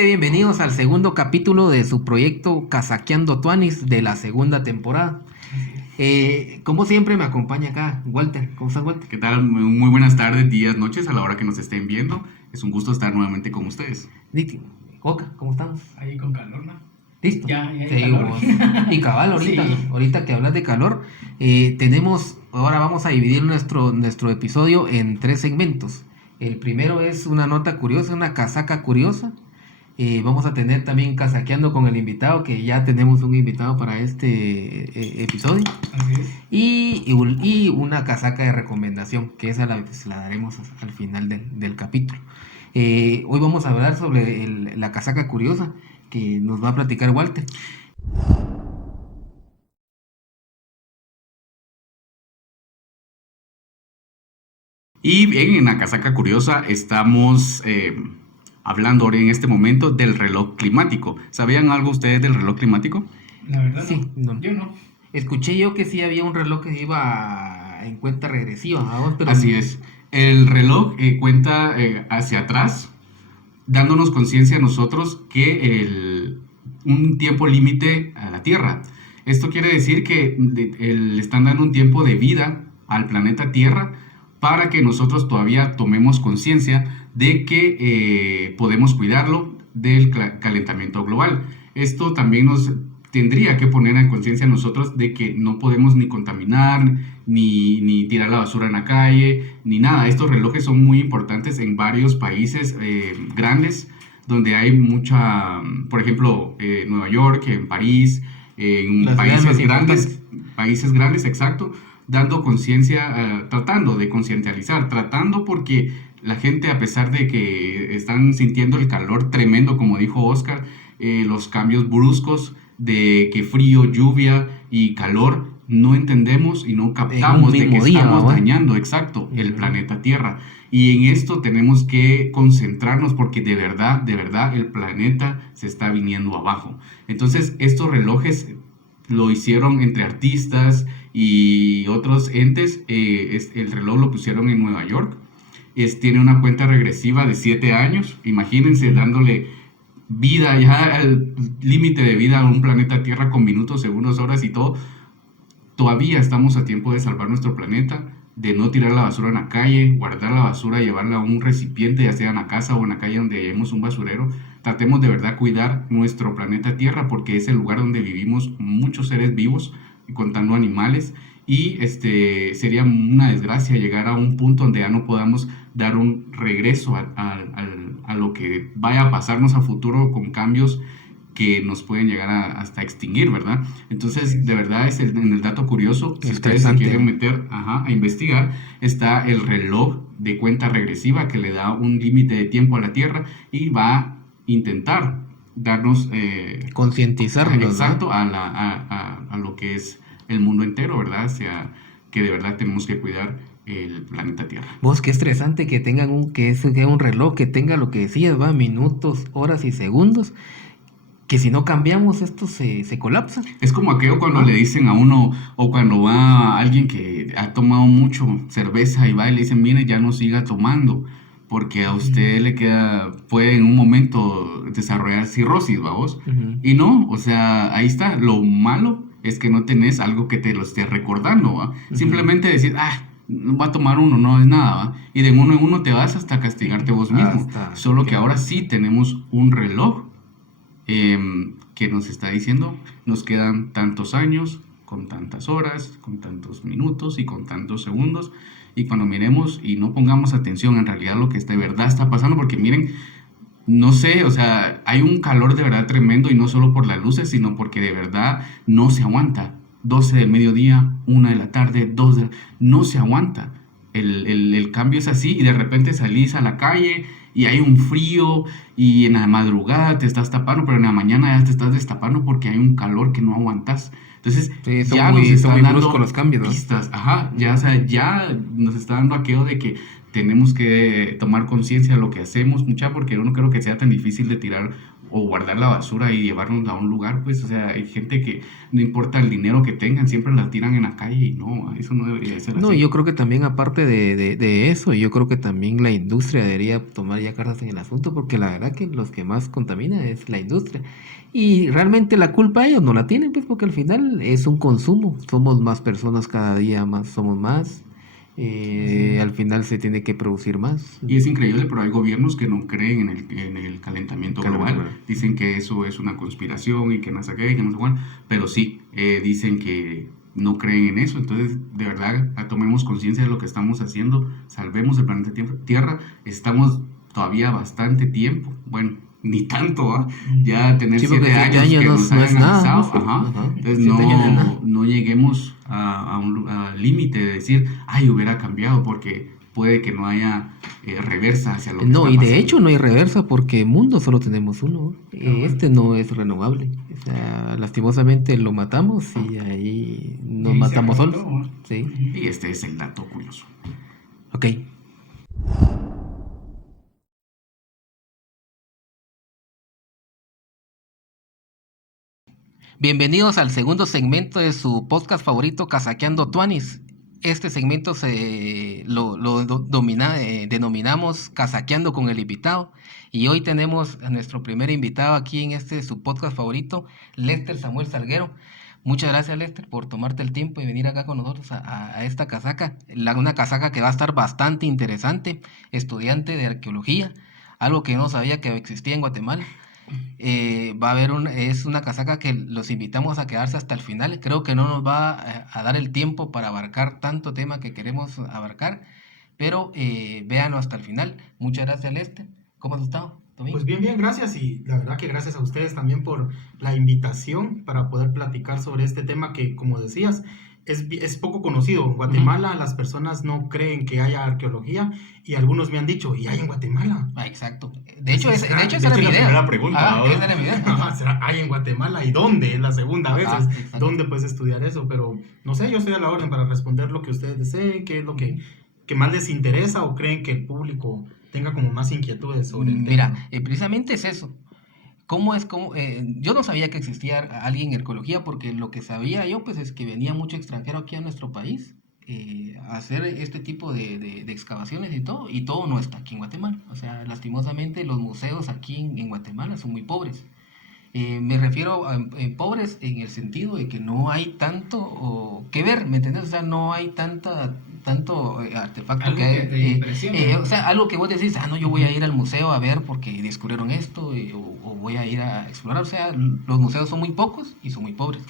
gente, bienvenidos al segundo capítulo de su proyecto Casaqueando Tuanis de la segunda temporada. Como siempre me acompaña acá Walter. ¿Cómo estás, Walter? ¿Qué tal? Muy buenas tardes, días, noches a la hora que nos estén viendo. Es un gusto estar nuevamente con ustedes. Nítido. Coca, ¿cómo estamos? Ahí con calor, ¿no? ¿Listo? Ya hay Sí, calor. vos. Y cabal, ahorita, Sí. ahorita que hablas de calor, ahora vamos a dividir nuestro episodio en 3 segmentos. El primero es una nota curiosa, una casaca curiosa. Vamos a tener también casaqueando con el invitado, que ya tenemos un invitado para este episodio. Así es. Y una casaca de recomendación, que esa se la daremos al final del capítulo. Hoy vamos a hablar sobre la casaca curiosa que nos va a platicar Walter. Y bien, en la casaca curiosa estamos hablando ahora en este momento del reloj climático. ¿Sabían algo ustedes del reloj climático? La verdad, Sí, no. no. Yo no. Escuché yo que sí había un reloj que iba en cuenta regresiva, ¿no? Pero Así es. El reloj cuenta hacia atrás, dándonos conciencia a nosotros que un tiempo límite a la Tierra. Esto quiere decir que le están dando un tiempo de vida al planeta Tierra para que nosotros todavía tomemos conciencia de que podemos cuidarlo del calentamiento global. Esto también nos tendría que poner en conciencia a nosotros de que no podemos ni contaminar, ni tirar la basura en la calle, ni nada. Estos relojes son muy importantes en varios países grandes, donde hay mucha, por ejemplo, Nueva York, en París, en Las ciudades más importantes. países grandes, exacto, dando conciencia, tratando de concientizar, tratando porque la gente, a pesar de que están sintiendo el calor tremendo, como dijo Oscar, los cambios bruscos de que frío, lluvia y calor, no entendemos y no captamos de que estamos dañando, exacto, el planeta Tierra. Y en esto tenemos que concentrarnos porque de verdad, el planeta se está viniendo abajo. Entonces, estos relojes lo hicieron entre artistas y otros entes. El reloj lo pusieron en Nueva York. Tiene una cuenta regresiva de 7 años. Imagínense dándole vida ya al límite de vida a un planeta Tierra con minutos, segundos, horas y todo. Todavía estamos a tiempo de salvar nuestro planeta, de no tirar la basura en la calle, guardar la basura, llevarla a un recipiente, ya sea en la casa o en la calle donde hayamos un basurero. Tratemos de verdad cuidar nuestro planeta Tierra porque es el lugar donde vivimos muchos seres vivos, contando animales, y sería una desgracia llegar a un punto donde ya no podamos dar un regreso a lo que vaya a pasarnos a futuro con cambios que nos pueden llegar hasta extinguir, ¿verdad? Entonces, de verdad, en el dato curioso, si ustedes se quieren meter a investigar, está el reloj de cuenta regresiva que le da un límite de tiempo a la Tierra y va a intentar darnos... concientizarnos, exacto, ¿no? a lo que es el mundo entero, ¿verdad? O sea, que de verdad tenemos que cuidar el planeta Tierra. Vos, qué estresante que tengan que sea un reloj que tenga lo que decías, va, minutos, horas y segundos, que si no cambiamos esto se colapsa. Es como aquello cuando le dicen a uno, o cuando va alguien que ha tomado mucho cerveza y va y le dicen, mire, ya no siga tomando, porque a usted le puede en un momento desarrollar cirrosis, ¿vamos? Y no, o sea, ahí está, lo malo es que no tenés algo que te lo esté recordando, ¿va? Simplemente decir, va a tomar uno, no es nada, ¿va? Y de uno en uno te vas hasta castigarte vos mismo. Solo que ahora sí tenemos un reloj que nos está diciendo, nos quedan tantos años, con tantas horas, con tantos minutos y con tantos segundos. Y cuando miremos y no pongamos atención en realidad lo que de verdad está pasando, porque miren, no sé, o sea, hay un calor de verdad tremendo y no solo por las luces, sino porque de verdad no se aguanta. 12 del mediodía, 1 de la tarde, 2 no se aguanta. El cambio es así y de repente salís a la calle y hay un frío y en la madrugada te estás tapando, pero en la mañana ya te estás destapando porque hay un calor que no aguantas. Entonces, sí, ya nos están dando los cambios, ¿no? pistas, ya, o sea, ya nos está dando aquello de que tenemos que tomar conciencia de lo que hacemos, mucha, porque yo no creo que sea tan difícil de tirar o guardar la basura y llevarnos a un lugar, pues, o sea, hay gente que no importa el dinero que tengan, siempre la tiran en la calle y no, eso no debería de ser No, así. yo creo que también aparte de eso, yo creo que también la industria debería tomar ya cartas en el asunto, porque la verdad que los que más contaminan es la industria. Y realmente la culpa ellos no la tienen, pues porque al final es un consumo. Somos más personas cada día, más somos más. Al final se tiene que producir más. Y es increíble, pero hay gobiernos que no creen en el calentamiento Calentamiento global. global. Dicen que eso es una conspiración y que no sé qué, que no sé cuál, pero sí, dicen que no creen en eso. Entonces, de verdad, tomemos conciencia de lo que estamos haciendo, salvemos el planeta Tierra. Estamos todavía bastante tiempo, bueno, ni tanto, ¿ah? Ya tener Sí, porque 7 siete años años que no, nos no es hayan nada, avisado, pues. ajá. Ajá. Entonces 7 años no es nada. no lleguemos al límite de decir, ay, hubiera cambiado, porque puede que no haya reversa hacia lo que No, está y de pasando. hecho no hay reversa porque mundo solo tenemos uno. Cabal. Este no es renovable. O sea, lastimosamente lo matamos y ahí Y nos ahí se matamos acabó solos. todo, ¿va? Sí. Y este es el dato curioso. Ok. Bienvenidos al segundo segmento de su podcast favorito, Casaqueando Tuanis. Este segmento denominamos Casaqueando con el invitado. Y hoy tenemos a nuestro primer invitado aquí en este su podcast favorito, Lester Samuel Salguero. Muchas gracias, Lester, por tomarte el tiempo y venir acá con nosotros a esta casaca. Una casaca que va a estar bastante interesante. Estudiante de arqueología, algo que no sabía que existía en Guatemala. Va a haber es una casaca que los invitamos a quedarse hasta el final. Creo que no nos va a dar el tiempo para abarcar tanto tema que queremos abarcar, pero véanlo hasta el final. Muchas gracias, Lester. ¿Cómo has estado? ¿Todo Pues bien? bien, gracias y la verdad que gracias a ustedes también por la invitación para poder platicar sobre este tema que, como decías, es poco conocido. En Guatemala las personas no creen que haya arqueología y algunos me han dicho, ¿y hay en Guatemala? Ah, exacto. De hecho, esa de era hecho, mi es la idea. primera pregunta. Ah, ¿Verdad? esa era mi idea. Ajá, ¿será hay en Guatemala? ¿Y dónde? Es la segunda vez. Ajá, exacto. ¿Dónde puedes estudiar eso? Pero no sé, yo estoy a la orden para responder lo que ustedes deseen, qué es lo que más les interesa o creen que el público tenga como más inquietudes sobre el tema. Mira, precisamente es eso. Yo no sabía que existía alguien en arqueología porque lo que sabía yo pues es que venía mucho extranjero aquí a nuestro país a hacer este tipo de excavaciones y todo no está aquí en Guatemala. O sea, lastimosamente los museos aquí en Guatemala son muy pobres. Me refiero a pobres en el sentido de que no hay tanto que ver, ¿me entiendes? O sea, no hay tanto artefacto Algo que hay. que te impresione. O sea, algo que vos decís, no, yo voy a ir al museo a ver porque descubrieron esto, o voy a ir a explorar. O sea, los museos son muy pocos y son muy pobres.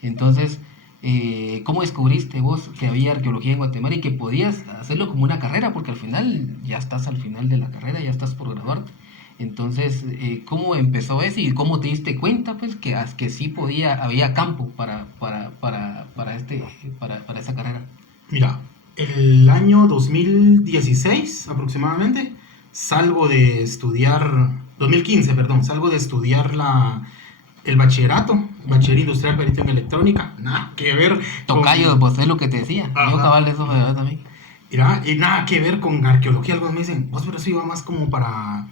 Entonces, ¿cómo descubriste vos que había arqueología en Guatemala y que podías hacerlo como una carrera? Porque al final, ya estás al final de la carrera, ya estás por graduarte. Entonces, ¿cómo empezó eso y cómo te diste cuenta pues que sí había campo para esa carrera? Mira, el año 2016 aproximadamente salgo de estudiar, 2015, perdón, salgo de estudiar el bachillerato, bachiller industrial perito en electrónica, nada que ver Tocayo, con, pues es lo que te decía. Ajá. Yo cabal eso me da también. mira, y nada que ver con arqueología. Algunos me dicen, vos, pero eso iba más como para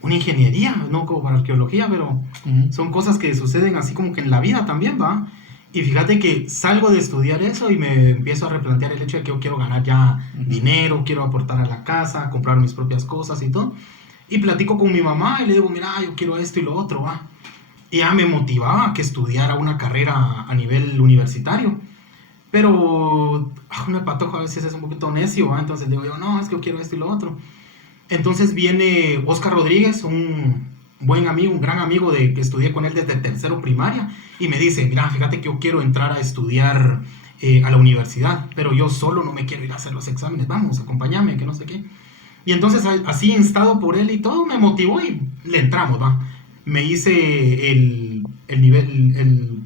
una ingeniería, no como para arqueología, pero son cosas que suceden así como que en la vida también, ¿va? Y fíjate que salgo de estudiar eso y me empiezo a replantear el hecho de que yo quiero ganar ya dinero, quiero aportar a la casa, comprar mis propias cosas y todo. Y platico con mi mamá y le digo, mira, yo quiero esto y lo otro, ¿va? Y ya me motivaba a que estudiara una carrera a nivel universitario. Pero un patojo a veces es un poquito necio, ¿va? Entonces digo yo, no, es que yo quiero esto y lo otro. Entonces viene Oscar Rodríguez, un buen amigo, un gran amigo que estudié con él desde tercero primaria, y me dice, mira, fíjate que yo quiero entrar a estudiar a la universidad, pero yo solo no me quiero ir a hacer los exámenes, vamos, acompáñame, que no sé qué. Y entonces, así instado por él y todo, me motivó y le entramos, va. Me hice el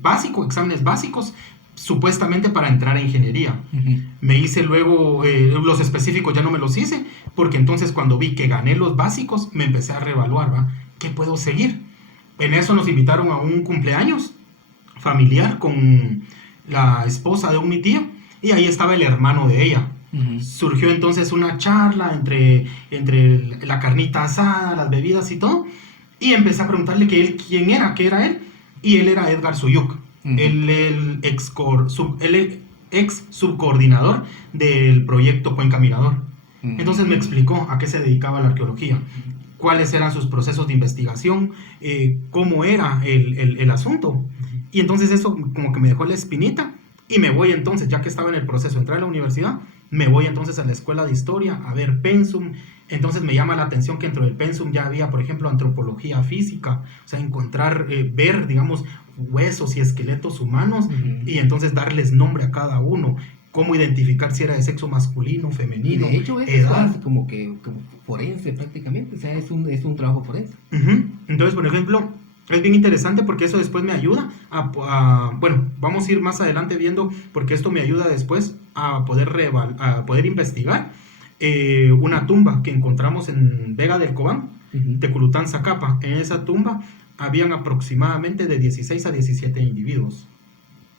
básico, exámenes básicos, supuestamente para entrar a ingeniería. Me hice luego los específicos, ya no me los hice, porque entonces cuando vi que gané los básicos, me empecé a reevaluar, ¿va? ¿Qué puedo seguir? En eso nos invitaron a un cumpleaños familiar con la esposa de mi tía, y ahí estaba el hermano de ella. Surgió entonces una charla entre la carnita asada, las bebidas y todo, Y empecé a preguntarle que él, quién era, qué era él. Y él era Edgar Suyuk, el ex subcoordinador del proyecto Cuenca Mirador. Entonces me explicó a qué se dedicaba la arqueología, cuáles eran sus procesos de investigación, cómo era el asunto. Y entonces eso como que me dejó la espinita y me voy entonces, ya que estaba en el proceso de entrar a la universidad, me voy entonces a la escuela de historia a ver pensum. Entonces me llama la atención que dentro del pensum ya había, por ejemplo, antropología física, o sea, encontrar, ver, digamos, huesos y esqueletos humanos y entonces darles nombre a cada uno, cómo identificar si era de sexo masculino, femenino, de hecho, eso edad. es como forense prácticamente, o sea, es un trabajo forense. Entonces, por ejemplo, es bien interesante porque eso después me ayuda bueno, vamos a ir más adelante viendo, porque esto me ayuda después a poder investigar una tumba que encontramos en Vega del Cobán, Teculután, Zacapa. En esa tumba habían aproximadamente de 16 a 17 individuos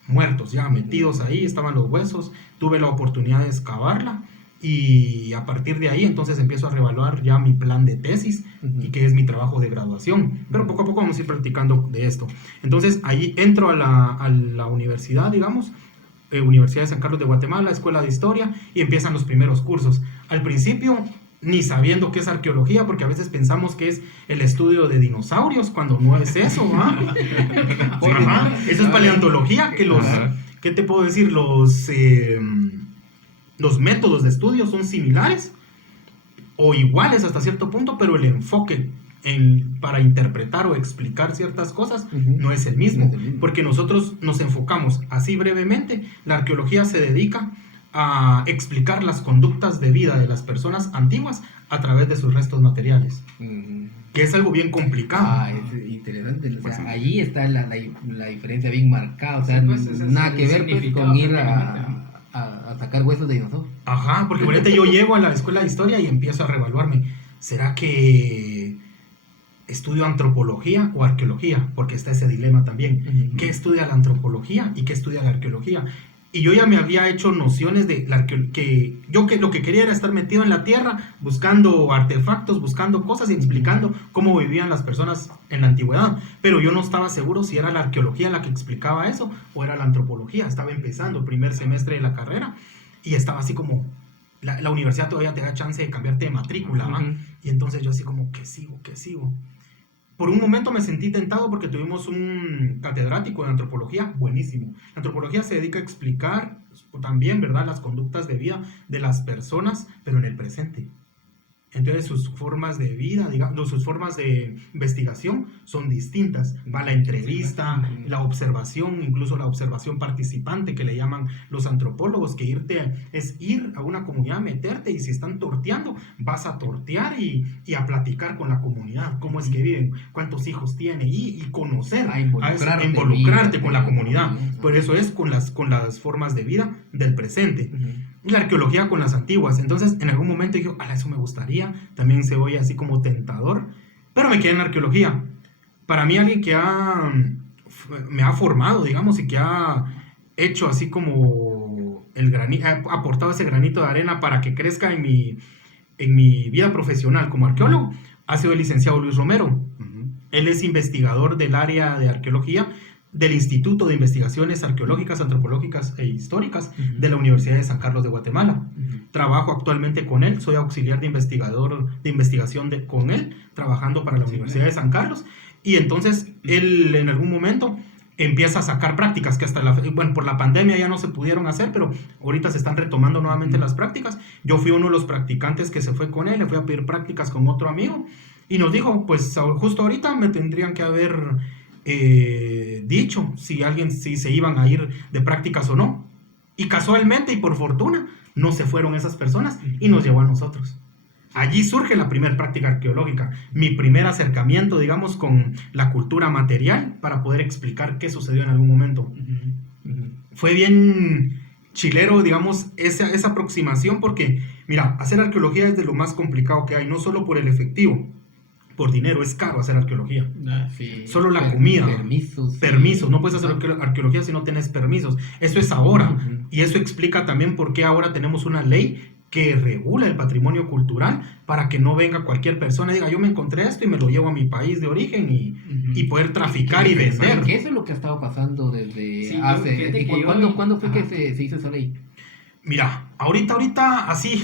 muertos, ya metidos ahí, estaban los huesos. Tuve la oportunidad de excavarla y a partir de ahí entonces empiezo a reevaluar ya mi plan de tesis y que es mi trabajo de graduación, pero poco a poco vamos a ir practicando de esto. Entonces ahí entro a la universidad, digamos, Universidad de San Carlos de Guatemala, Escuela de Historia, y empiezan los primeros cursos. Al principio ni sabiendo qué es arqueología, porque a veces pensamos que es el estudio de dinosaurios, cuando no es eso, ¿ah? Eso es paleontología, que ¿qué te puedo decir? Los métodos de estudio son similares o iguales hasta cierto punto, pero el enfoque para interpretar o explicar ciertas cosas no es el mismo, porque nosotros nos enfocamos así brevemente. La arqueología se dedica a explicar las conductas de vida de las personas antiguas a través de sus restos materiales, que es algo bien complicado. Es interesante, o sea, ahí está la diferencia bien marcada, o sea, pues, nada que ver pues, con ir a sacar huesos de dinosaurio. Ajá, porque ahorita yo llego a la escuela de historia y empiezo a reevaluarme. ¿Será que estudio antropología o arqueología? Porque está ese dilema también. ¿Qué estudia la antropología y qué estudia la arqueología? Y yo ya me había hecho nociones de lo que quería era estar metido en la tierra, buscando artefactos, buscando cosas y explicando cómo vivían las personas en la antigüedad. Pero yo no estaba seguro si era la arqueología la que explicaba eso o era la antropología. Estaba empezando el primer semestre de la carrera y estaba así como, la universidad todavía te da chance de cambiarte de matrícula, ¿no? Y entonces yo así como, ¿qué sigo? Por un momento me sentí tentado porque tuvimos un catedrático de antropología buenísimo. La antropología se dedica a explicar también, ¿verdad?, las conductas de vida de las personas, pero en el presente. Entonces sus formas de vida, digamos, sus formas de investigación son distintas. Va la entrevista, la observación, incluso la observación participante que le llaman los antropólogos, que es ir a una comunidad, meterte, y si están torteando, vas a tortear y a platicar con la comunidad, cómo es que viven, cuántos hijos tiene y conocer, a involucrarte con la comunidad. Por eso es con las formas de vida del presente. Y la arqueología con las antiguas. Entonces en algún momento dije, eso me gustaría, también se oye así como tentador, pero me quedé en la arqueología. Para mí alguien que me ha formado, digamos, y que ha hecho así como ha aportado ese granito de arena para que crezca en mi vida profesional como arqueólogo, ha sido el licenciado Luis Romero. Él es investigador del área de arqueología del Instituto de Investigaciones Arqueológicas, Antropológicas e Históricas de la Universidad de San Carlos de Guatemala. Trabajo actualmente con él, soy auxiliar de investigación con él, trabajando para la Universidad de San Carlos, y entonces él en algún momento empieza a sacar prácticas que por la pandemia ya no se pudieron hacer, pero ahorita se están retomando nuevamente las prácticas. Yo fui uno de los practicantes que se fue con él, le fui a pedir prácticas con otro amigo, y nos dijo, pues justo ahorita me tendrían que haber dicho si se iban a ir de prácticas o no, y casualmente y por fortuna no se fueron esas personas y nos llevó a nosotros. Allí surge la primera práctica arqueológica, mi primer acercamiento, digamos, con la cultura material para poder explicar qué sucedió en algún momento. Fue bien chilero, digamos, esa aproximación, porque mira, hacer arqueología es de lo más complicado que hay, no solo por el efectivo. Por dinero, es caro hacer arqueología. Sí. Solo la comida. Permisos. No puedes hacer arqueología si no tienes permisos. Eso es ahora. Y eso explica también por qué ahora tenemos una ley que regula el patrimonio cultural para que no venga cualquier persona y diga, yo me encontré esto y me lo llevo a mi país de origen y poder traficar y vender. Que eso es lo que ha estado pasando desde Sí, hace... fíjate que ¿Cuándo fue ajá. que se hizo esa ley? Mira, ahorita, así,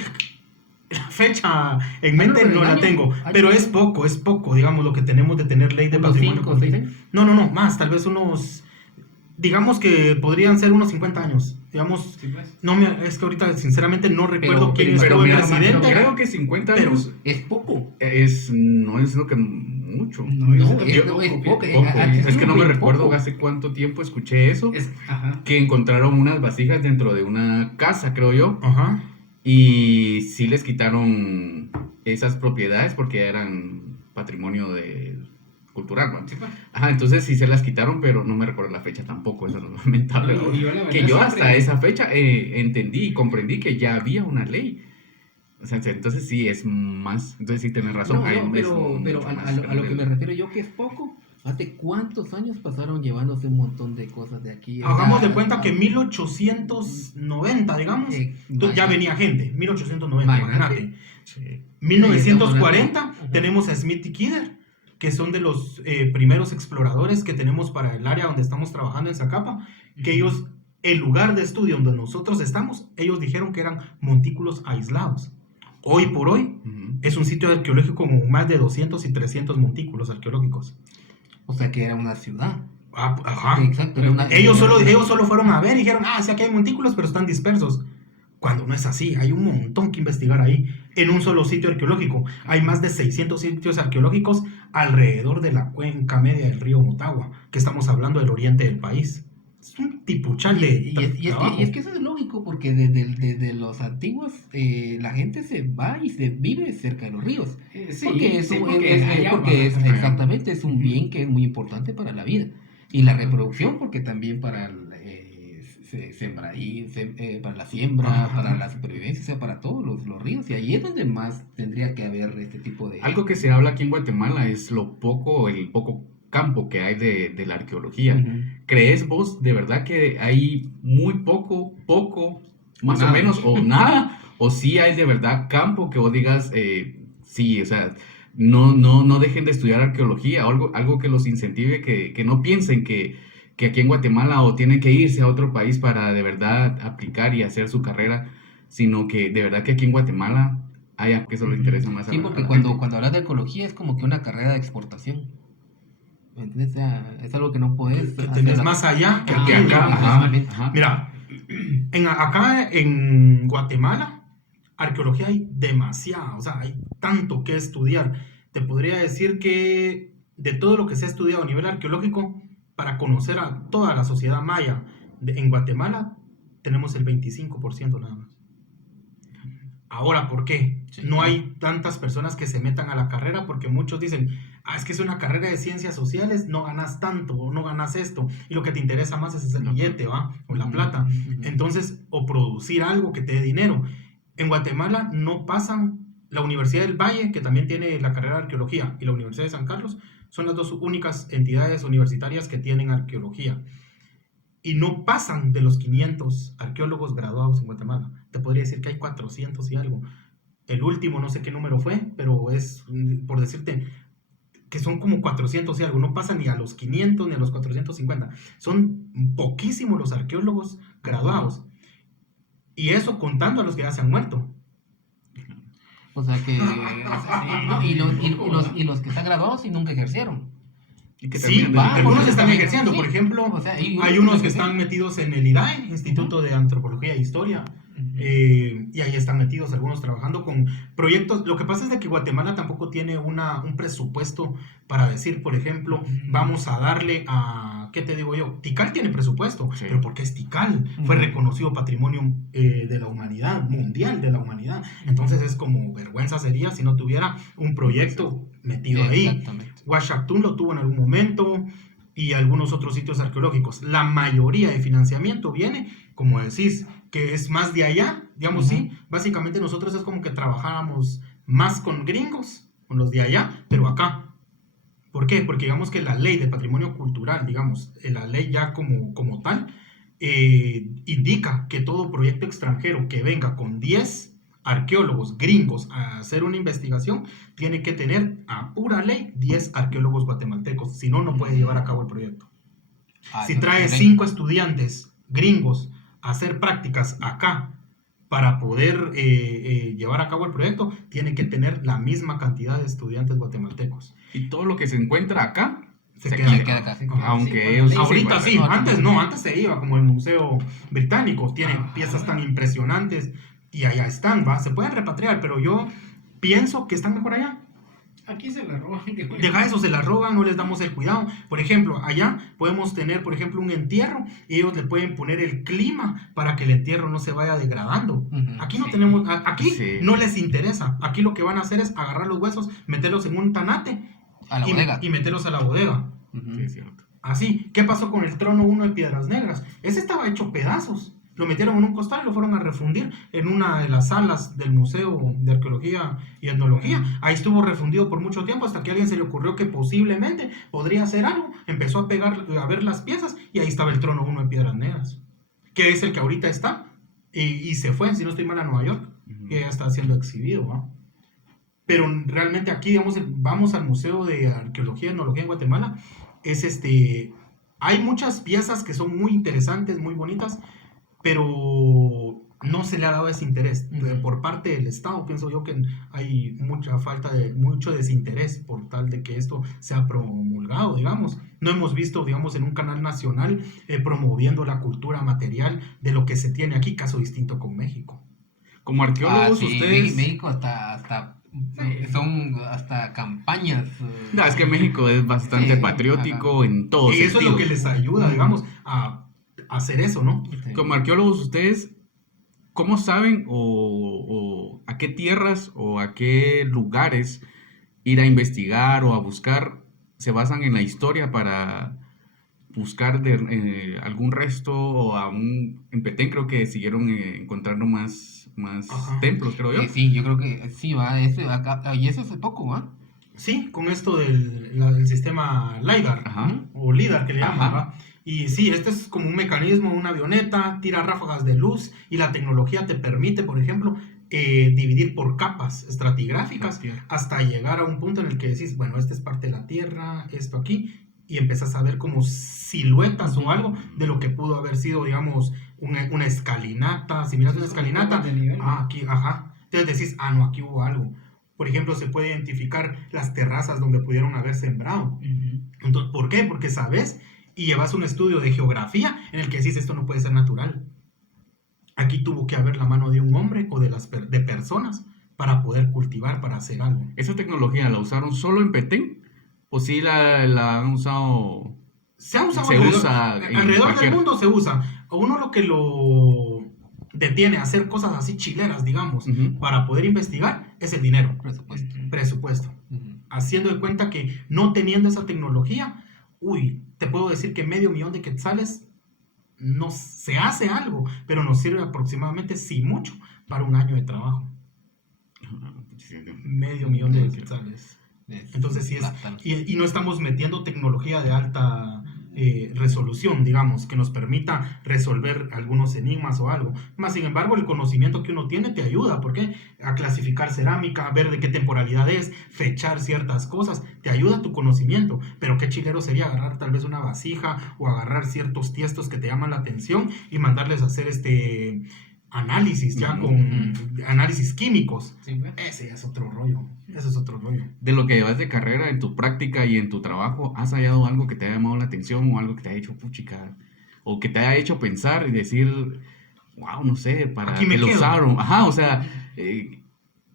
la fecha en mente pero no el la año- tengo, año- pero es poco, digamos, lo que tenemos de tener ley de ¿Unos patrimonio 5 o 6 cultural. años? No, más, tal vez unos, digamos que podrían ser unos 50 años, digamos. Sí, pues. Es que ahorita sinceramente no recuerdo quién pero estuvo el mira, presidente. creo que 50 pero- años Es poco. no es lo que mucho. No, No, yo es poco, poco. fíjate. Poco. Aquí Es que no me muy recuerdo poco. hace cuánto tiempo escuché eso, Ajá. que encontraron unas vasijas dentro de una casa, creo yo, Ajá. y sí les quitaron esas propiedades porque eran patrimonio cultural, ¿no? Sí, pues. Ajá, entonces sí se las quitaron, pero no me recuerdo la fecha tampoco, eso es lo lamentable. No, ¿no? yo la verdad Que yo siempre- hasta esa fecha entendí y comprendí que ya había una ley. O sea, entonces sí es más, entonces sí tienes razón. No, hay- no, es pero mucho a más lo que me grande. refiero yo que es poco. ¿Hace cuántos años pasaron llevándose un montón de cosas de aquí? O Hagamos sea, de cuenta que 1890, digamos, ya vaya. venía gente, 1890, Vaya. imagínate. Sí. 1940 Ajá. tenemos a Smith y Kidder, que son de los primeros exploradores que tenemos para el área donde estamos trabajando en Zacapa, que ellos, el lugar de estudio donde nosotros estamos, ellos dijeron que eran montículos aislados. Hoy por hoy Ujú. es un sitio arqueológico con más de 200 y 300 montículos arqueológicos. O sea que era una ciudad. Ajá. Exacto. Era una, Ellos solo fueron a ver y dijeron, sí, aquí hay montículos, pero están dispersos. Cuando no es así, hay un montón que investigar ahí, en un solo sitio arqueológico. Hay más de 600 sitios arqueológicos alrededor de la cuenca media del río Motagua, que estamos hablando del oriente del país. Es un tipuchal de trabajo. Y es que eso es lógico, porque desde los antiguos la gente se va y se vive cerca de los ríos. Sí, Porque sí, es, un- porque hay agua. exactamente, es un bien que es muy importante para la vida. Y la reproducción, porque también para para la siembra, Ajá. para la supervivencia, o sea, para todos los ríos. Y ahí es donde más tendría que haber este tipo de... Algo que se habla aquí en Guatemala es el poco campo que hay de la arqueología. Ujú. ¿Crees vos de verdad que hay muy poco, más Nada. o menos, o nada? ¿O sí hay de verdad campo que vos digas, sí, o sea, no dejen de estudiar arqueología, o algo que los incentive, que no piensen que aquí en Guatemala o tienen que irse a otro país para de verdad aplicar y hacer su carrera, sino que de verdad que aquí en Guatemala haya, que eso le interesa más a Sí, la- porque a la cuando gente? hablas de ecología es como que una carrera de exportación. ¿Me entiendes? O sea, es algo que no puedes... Que hacer tenés a- más allá que Ah, aquí. Que acá, ajá, exactamente. ajá. Mira, acá en Guatemala, arqueología hay demasiada, o sea, hay tanto que estudiar. Te podría decir que de todo lo que se ha estudiado a nivel arqueológico, para conocer a toda la sociedad maya en Guatemala, tenemos el 25% nada más. Ahora, ¿por qué? Sí. No hay tantas personas que se metan a la carrera porque muchos dicen, es que es una carrera de ciencias sociales, no ganas tanto o no ganas esto, y lo que te interesa más es el billete, ¿va? O la plata. Entonces, o producir algo que te dé dinero. En Guatemala no pasan, la Universidad del Valle, que también tiene la carrera de arqueología, y la Universidad de San Carlos, son las dos únicas entidades universitarias que tienen arqueología. Y no pasan de los 500 arqueólogos graduados en Guatemala. Te podría decir que hay 400 y algo. El último no sé qué número fue, pero es, por decirte, que son como 400 y algo. No pasan ni a los 500 ni a los 450. Son poquísimos los arqueólogos graduados. Y eso contando a los que ya se han muerto. O sea que... ¿no? Y los que están graduados y nunca ejercieron. Y que Sí, también- algunos porque están también- ejerciendo. sí. Por ejemplo, O sea, hay unos que están metidos en el IDAE, Instituto de Antropología e Historia. Y ahí están metidos algunos trabajando con proyectos. Lo que pasa es de que Guatemala tampoco tiene un presupuesto para decir, por ejemplo, vamos a darle a, ¿qué te digo yo? Tikal tiene presupuesto, Sí. pero ¿por qué es Tikal? Fue reconocido patrimonio de la humanidad, mundial de la humanidad. Entonces es como vergüenza sería si no tuviera un proyecto metido ahí. Exactamente. Huachactún lo tuvo en algún momento y algunos otros sitios arqueológicos. La mayoría de financiamiento viene, como decís, que es más de allá, digamos, Ujú. sí. Básicamente nosotros es como que trabajábamos más con gringos, con los de allá, pero acá. ¿Por qué? Porque digamos que la ley de patrimonio cultural, digamos, la ley ya como tal, indica que todo proyecto extranjero que venga con 10 arqueólogos gringos a hacer una investigación, tiene que tener a pura ley 10 arqueólogos guatemaltecos, si no, no puede llevar a cabo el proyecto. Si trae 5 estudiantes gringos a hacer prácticas acá para poder llevar a cabo el proyecto, tiene que tener la misma cantidad de estudiantes guatemaltecos. Y todo lo que se encuentra acá Se se queda queda acá. acá. Aunque Sí, ellos bueno, dicen, Ahorita bueno, sí, antes no, antes se iba como el Museo Británico, tiene piezas tan impresionantes y allá están, ¿va? Se pueden repatriar, pero yo pienso que están mejor allá. Aquí se la roban. Deja eso, se la roban, no les damos el cuidado. Por ejemplo, allá podemos tener, por ejemplo, un entierro y ellos le pueden poner el clima para que el entierro no se vaya degradando. Aquí no Sí. tenemos, aquí Sí. no les interesa. Aquí lo que van a hacer es agarrar los huesos, meterlos en un tanate A la bodega. y meterlos a la bodega. Ujú. sí, es cierto. Así, ¿qué pasó con el trono 1 de Piedras Negras? Ese estaba hecho pedazos. Lo metieron en un costal y lo fueron a refundir en una de las salas del Museo de Arqueología y Etnología. Ahí estuvo refundido por mucho tiempo hasta que a alguien se le ocurrió que posiblemente podría hacer algo. Empezó a pegar, a ver las piezas y ahí estaba el trono 1 de Piedras Negras, que es el que ahorita está y se fue, si no estoy mal, a Nueva York y ya está siendo exhibido, ¿no? Pero realmente aquí, digamos, vamos al Museo de Arqueología y Etnología en Guatemala, hay muchas piezas que son muy interesantes, muy bonitas, pero no se le ha dado ese interés. Por parte del Estado, pienso yo que hay mucha falta de, mucho desinterés por tal de que esto sea promulgado, digamos. No hemos visto, digamos, en un canal nacional promoviendo la cultura material de lo que se tiene aquí, caso distinto con México. Como arqueólogos, Sí, ustedes... México hasta son hasta campañas. No, es que México es bastante Sí, patriótico ajá. en todo Y eso es lo sentido. que les ayuda, digamos, a hacer eso, ¿no? Sí. Como arqueólogos, ustedes, ¿cómo saben o a qué tierras o a qué lugares ir a investigar o a buscar? ¿Se basan en la historia para buscar algún resto o en Petén creo que siguieron encontrando más Ajá. templos, creo yo? Sí, yo creo que sí, va, y eso hace poco, ¿va? Sí, con esto del sistema LiDAR, Ajá. ¿no? O LiDAR que le llaman, Ajá. ¿va? Y sí, este es como un mecanismo, una avioneta, tira ráfagas de luz y la tecnología te permite, por ejemplo, dividir por capas estratigráficas La Tierra. hasta llegar a un punto en el que decís, bueno, esta es parte de la Tierra, esto aquí, y empezás a ver como siluetas o algo de lo que pudo haber sido, digamos, una escalinata. Si miras una escalinata, De nivel. aquí, ajá. Entonces decís, no, aquí hubo algo. Por ejemplo, se puede identificar las terrazas donde pudieron haber sembrado. Entonces, ¿por qué? Porque sabes y llevas un estudio de geografía en el que decís, esto no puede ser natural. Aquí tuvo que haber la mano de un hombre o de personas para poder cultivar, para hacer algo. ¿Esa tecnología la usaron solo en Petén? ¿O sí la han usado? Se ha usado Se usa en alrededor del cualquier- mundo se usa. A uno lo que lo detiene a hacer cosas así chileras, digamos, Ujú. para poder investigar, es el dinero, Presupuesto. presupuesto. Ujú. Haciendo de cuenta que no teniendo esa tecnología, te puedo decir que $500,000 de quetzales no se hace algo, pero nos sirve aproximadamente, si mucho, para un año de trabajo. $500,000 de quetzales. Entonces sí es, Bastante. y no estamos metiendo tecnología de alta resolución, digamos, que nos permita resolver algunos enigmas o algo. Más sin embargo, el conocimiento que uno tiene te ayuda, ¿por qué? A clasificar cerámica, a ver de qué temporalidad es, fechar ciertas cosas, te ayuda tu conocimiento. Pero qué chilero sería agarrar tal vez una vasija o agarrar ciertos tiestos que te llaman la atención y mandarles a hacer análisis ya con análisis químicos. Sí, pues. Ese ya es otro rollo. Ese es otro rollo. De lo que llevas de carrera en tu práctica y en tu trabajo, ¿has hallado algo que te haya llamado la atención o algo que te haya hecho puchica? O que te haya hecho pensar y decir, wow, no sé, para Aquí me que lo quedo. usaron. Ajá, o sea,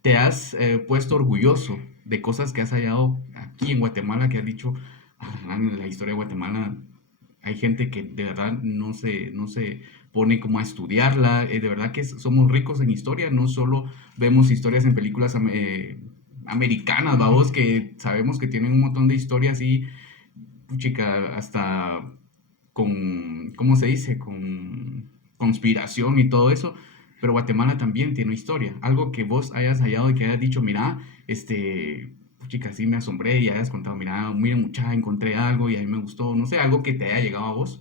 te has puesto orgulloso de cosas que has hallado aquí en Guatemala, que has dicho, en la historia de Guatemala hay gente que de verdad no se pone como a estudiarla. De verdad que somos ricos en historia, no solo vemos historias en películas americanas, vamos, que sabemos que tienen un montón de historias y, chica, hasta con, ¿cómo se dice? Con conspiración y todo eso, pero Guatemala también tiene historia, algo que vos hayas hallado y que hayas dicho, mira, chica, sí me asombré y hayas contado, mira, miren mucha, encontré algo y a mí me gustó, no sé, algo que te haya llegado a vos.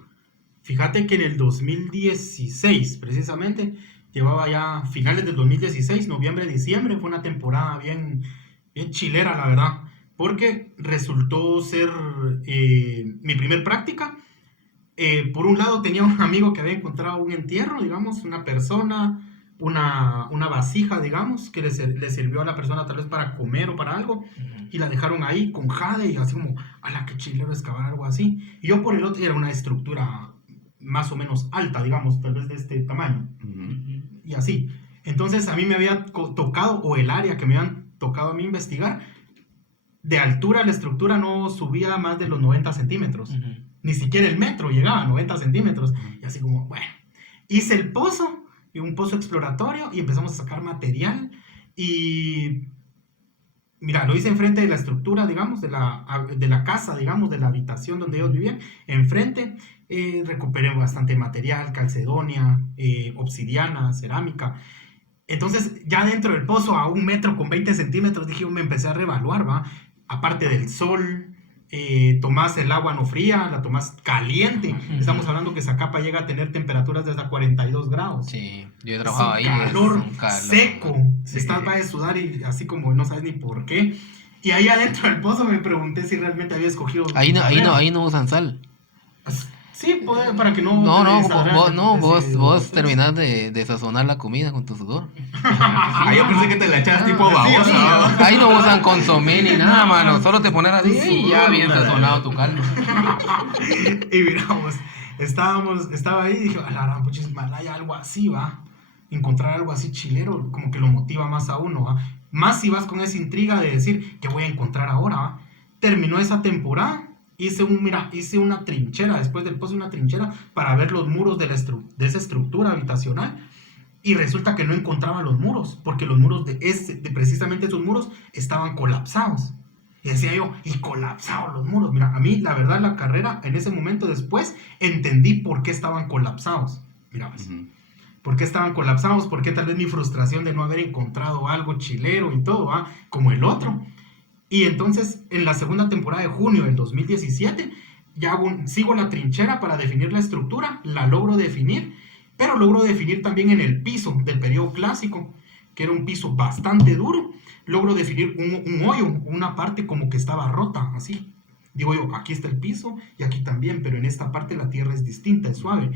Fíjate que en el 2016, precisamente, Llevaba ya finales del 2016, noviembre, diciembre. Fue una temporada bien, bien chilera, la verdad. Porque resultó ser mi primer práctica. Por un lado tenía un amigo que había encontrado un entierro, digamos, una persona, una vasija, digamos, que le sirvió a la persona tal vez para comer o para algo, y la dejaron ahí con jade y así como, ala, qué chilero excavar algo así. Y yo por el otro era una estructura más o menos alta, digamos, tal vez de este tamaño, y así. Entonces a mí me había tocado, o el área que me habían tocado a mí investigar, de altura la estructura no subía más de los 90 centímetros. Ni siquiera el metro llegaba a 90 centímetros. Y así como, bueno, hice el pozo, y un pozo exploratorio, y empezamos a sacar material. Y mira, lo hice enfrente de la estructura, digamos, de la casa, digamos, de la habitación donde ellos vivían. Enfrente recuperé bastante material, calcedonia, obsidiana, cerámica. Entonces, ya dentro del pozo, a 1 metro con 20 centímetros, dije, yo me empecé a reevaluar, ¿va? Aparte del sol, tomás el agua no fría, la tomás caliente. Estamos hablando que esa capa llega a tener temperaturas de hasta 42 grados. Sí, yo he Es trabajado un ahí. calor, Es un calor seco. Sí. Estás va a sudar y así como no sabes ni por qué. Y ahí adentro del pozo me pregunté si realmente había escogido. Ahí no usan sal. Sí, para que no. No, te no, deshagan- vos terminás de sazonar la comida con tu sudor. Ah, yo pensé que te la echabas tipo sí, babosa. sí, ¿no? Ahí no usan consomé ni nada, mano. Solo te pones así y ya bien sazonado tu caldo. Y miramos, estaba ahí y dije, a la gran puchis, Malaya, algo así, va. Encontrar algo así chilero, como que lo motiva más a uno, va. Más si vas con esa intriga de decir, ¿qué voy a encontrar ahora, va? Terminó esa temporada, hice una trinchera, después del pozo una trinchera, para ver los muros de esa estructura habitacional. Y resulta que no encontraba los muros, porque los muros de precisamente esos muros estaban colapsados. Y decía yo, y colapsados los muros. Mira, a mí la verdad la carrera en ese momento después entendí por qué estaban colapsados. Mira, pues, por qué estaban colapsados, por qué tal vez mi frustración de no haber encontrado algo chilero y todo, ¿ah? Como el otro. Y entonces en la segunda temporada de junio del 2017 ya sigo la trinchera para definir la estructura, la logro definir, pero logro definir también en el piso del periodo clásico, que era un piso bastante duro. Logro definir un hoyo, una parte como que estaba rota, así. Digo yo, aquí está el piso y aquí también, pero en esta parte la tierra es distinta, es suave.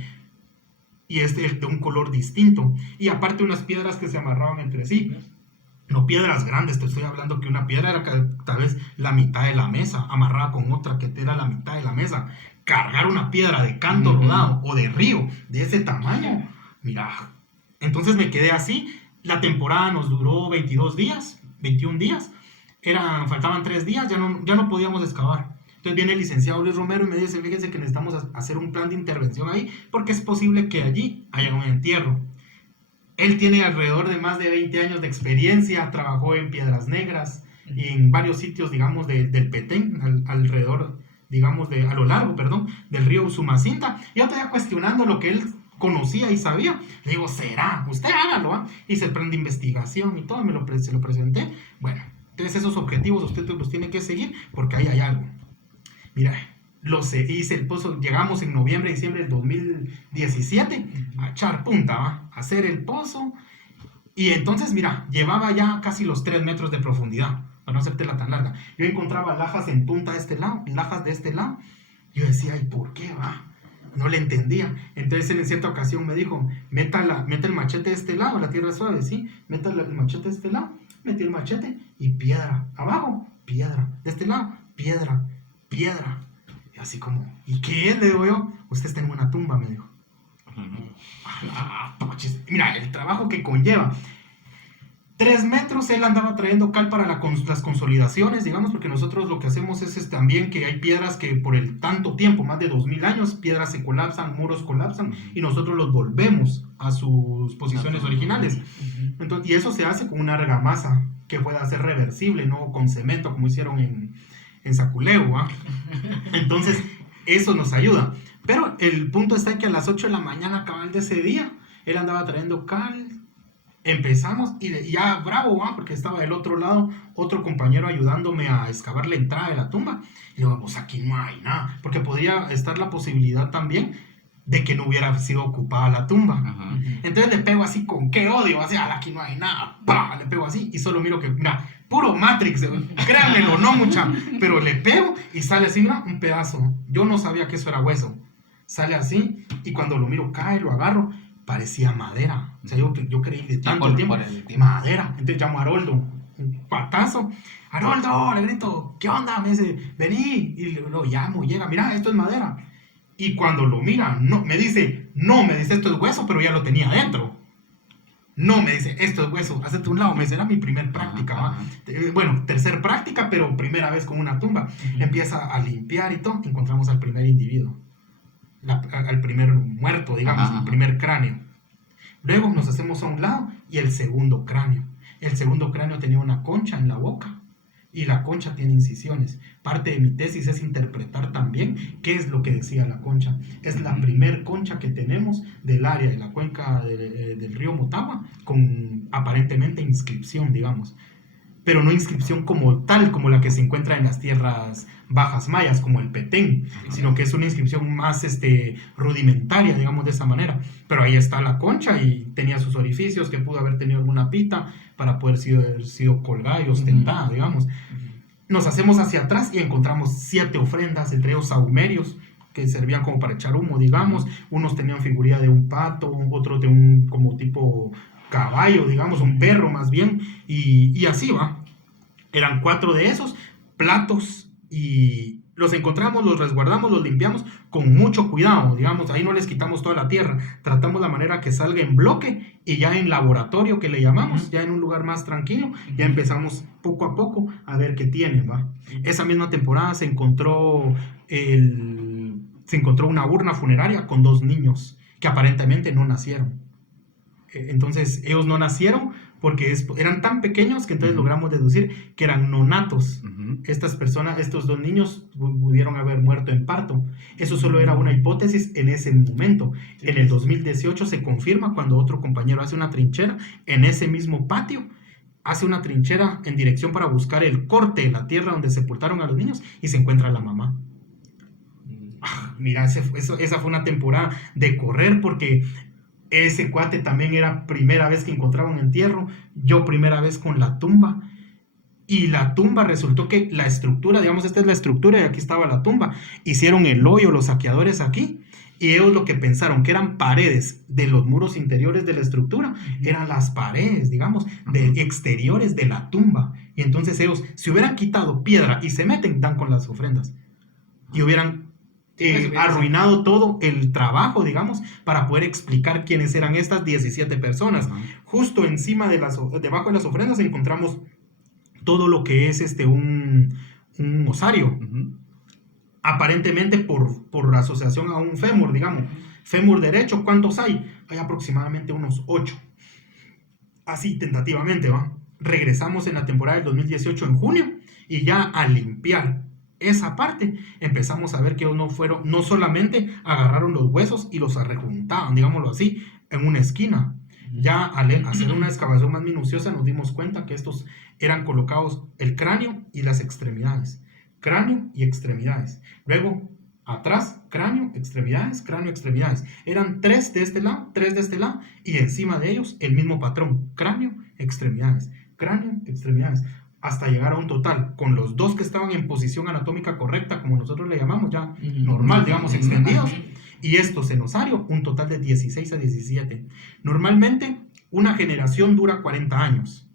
Y es de un color distinto. Y aparte unas piedras que se amarraban entre sí. No piedras grandes, te estoy hablando que una piedra era tal vez la mitad de la mesa, amarrada con otra que era la mitad de la mesa. Cargar una piedra de canto rodado o de río de ese tamaño, mira. Entonces me quedé así. La temporada nos duró 22 días, 21 días. Faltaban 3 días, ya no podíamos excavar. Entonces viene el licenciado Luis Romero y me dice, fíjense que necesitamos hacer un plan de intervención ahí, porque es posible que allí haya un entierro. Él tiene alrededor de más de 20 años de experiencia, trabajó en Piedras Negras y en varios sitios, digamos, del Petén, alrededor, digamos, a lo largo, perdón, del río Usumacinta. Yo todavía cuestionando lo que él conocía y sabía. Le digo, ¿será? Usted hágalo, ¿ah? Hice el plan de investigación y todo, se lo presenté. Bueno, entonces esos objetivos usted los tiene que seguir porque ahí hay algo. Mira, hice el pozo, llegamos en noviembre, diciembre del 2017 a echar punta, ¿va? A hacer el pozo. Y entonces, mira, llevaba ya casi los 3 metros de profundidad, para no hacértela tan larga. Yo encontraba lajas en punta de este lado, lajas de este lado. Yo decía, ¿y por qué, va? No le entendía. Entonces, en cierta ocasión me dijo, meta el machete de este lado, la tierra es suave, ¿sí? Meta el machete de este lado, metí el machete y piedra. Abajo, piedra. De este lado, piedra, piedra. Y así como, ¿y qué es? Le digo yo, usted está en una tumba, me dijo. Mira, el trabajo que conlleva. 3 metros, él andaba trayendo cal para las consolidaciones, digamos, porque nosotros lo que hacemos es también que hay piedras que por el tanto tiempo, más de 2000 años, piedras se colapsan, muros colapsan, y nosotros los volvemos a sus posiciones originales. Entonces, y eso se hace con una argamasa que pueda ser reversible, no con cemento como hicieron en Saculeo, ¿eh? Entonces, eso nos ayuda. Pero el punto está en que a las 8 de la mañana, cabal de ese día, él andaba trayendo cal. Empezamos y ya bravo, ¿va? Porque estaba del otro lado otro compañero ayudándome a excavar la entrada de la tumba. Y digo, pues aquí no hay nada, porque podría estar la posibilidad también de que no hubiera sido ocupada la tumba. Ajá. Entonces le pego así con qué odio, así, aquí no hay nada, ¡pah! Le pego así y solo miro que, mira, puro Matrix, créanmelo, no mucha, pero le pego y sale así, mira, un pedazo. Yo no sabía que eso era hueso. Sale así y cuando lo miro cae, lo agarro, parecía madera. O sea, yo creí de tanto tiempo, madera. Entonces llamo a Haroldo, un patazo. Haroldo, le grito, ¿qué onda? Me dice, vení. Y lo llamo, llega, mira, esto es madera. Y cuando lo mira, me dice, esto es hueso, pero ya lo tenía adentro. No, me dice, esto es hueso, hazte un lado. Me dice, era mi primer práctica, ¿va? Bueno, tercer práctica, pero primera vez con una tumba. Empieza a limpiar y todo, encontramos al primer individuo. Al primer muerto, digamos, el primer cráneo. Luego nos hacemos a un lado y el segundo cráneo. El segundo cráneo tenía una concha en la boca y la concha tiene incisiones. Parte de mi tesis es interpretar también qué es lo que decía la concha. Es la primer concha que tenemos del área de la cuenca del río Motagua con aparentemente inscripción, digamos. Pero no inscripción como tal, como la que se encuentra en las tierras bajas mayas, como el Petén, sino que es una inscripción más rudimentaria, digamos de esa manera. Pero ahí está la concha y tenía sus orificios, que pudo haber tenido alguna pita para poder haber sido colgada y ostentada, digamos. Nos hacemos hacia atrás y encontramos 7 ofrendas, entre ellos sahumerios, que servían como para echar humo, digamos. Unos tenían figuría de un pato, otro de un como tipo caballo, digamos, un perro más bien, y así va. Eran 4 de esos platos y los encontramos, los resguardamos, los limpiamos con mucho cuidado, digamos, ahí no les quitamos toda la tierra, tratamos la manera que salga en bloque y ya en laboratorio que le llamamos, ya en un lugar más tranquilo, ya empezamos poco a poco a ver qué tienen, ¿va? Esa misma temporada se encontró una urna funeraria con 2 niños que aparentemente no nacieron. Entonces ellos no nacieron porque eran tan pequeños que entonces logramos deducir que eran nonatos. Estas personas, estos 2 niños pudieron haber muerto en parto. Eso solo era una hipótesis en ese momento. En el 2018 se confirma cuando otro compañero hace una trinchera en ese mismo patio. Hace una trinchera en dirección para buscar el corte de la tierra donde sepultaron a los niños y se encuentra la mamá. Mira, esa fue una temporada de correr porque ese cuate también era primera vez que encontraba un entierro, yo primera vez con la tumba, y la tumba resultó que la estructura, digamos, esta es la estructura y aquí estaba la tumba, hicieron el hoyo los saqueadores aquí, y ellos lo que pensaron que eran paredes de los muros interiores de la estructura, eran las paredes, digamos, exteriores de la tumba, y entonces ellos, si hubieran quitado piedra y se meten, dan con las ofrendas, y hubieran arruinado todo el trabajo, digamos, para poder explicar quiénes eran estas 17 personas. Justo encima debajo de las ofrendas encontramos todo lo que es un osario. Aparentemente por asociación a un fémur, digamos. Fémur derecho, ¿cuántos hay? Hay aproximadamente unos 8. Así, tentativamente, ¿va? Regresamos en la temporada del 2018 en junio y ya a limpiar esa parte, empezamos a ver que no solamente agarraron los huesos y los arrejuntaban, digámoslo así, en una esquina. Ya al hacer una excavación más minuciosa nos dimos cuenta que estos eran colocados el cráneo y las extremidades. Cráneo y extremidades. Luego, atrás, cráneo, extremidades. Eran 3 de este lado, 3 de este lado, y encima de ellos el mismo patrón. Cráneo, extremidades. Hasta llegar a un total, con los 2 que estaban en posición anatómica correcta, como nosotros le llamamos, ya normal, digamos, extendidos, y estos en osario, un total de 16 a 17. Normalmente, una generación dura 40 años.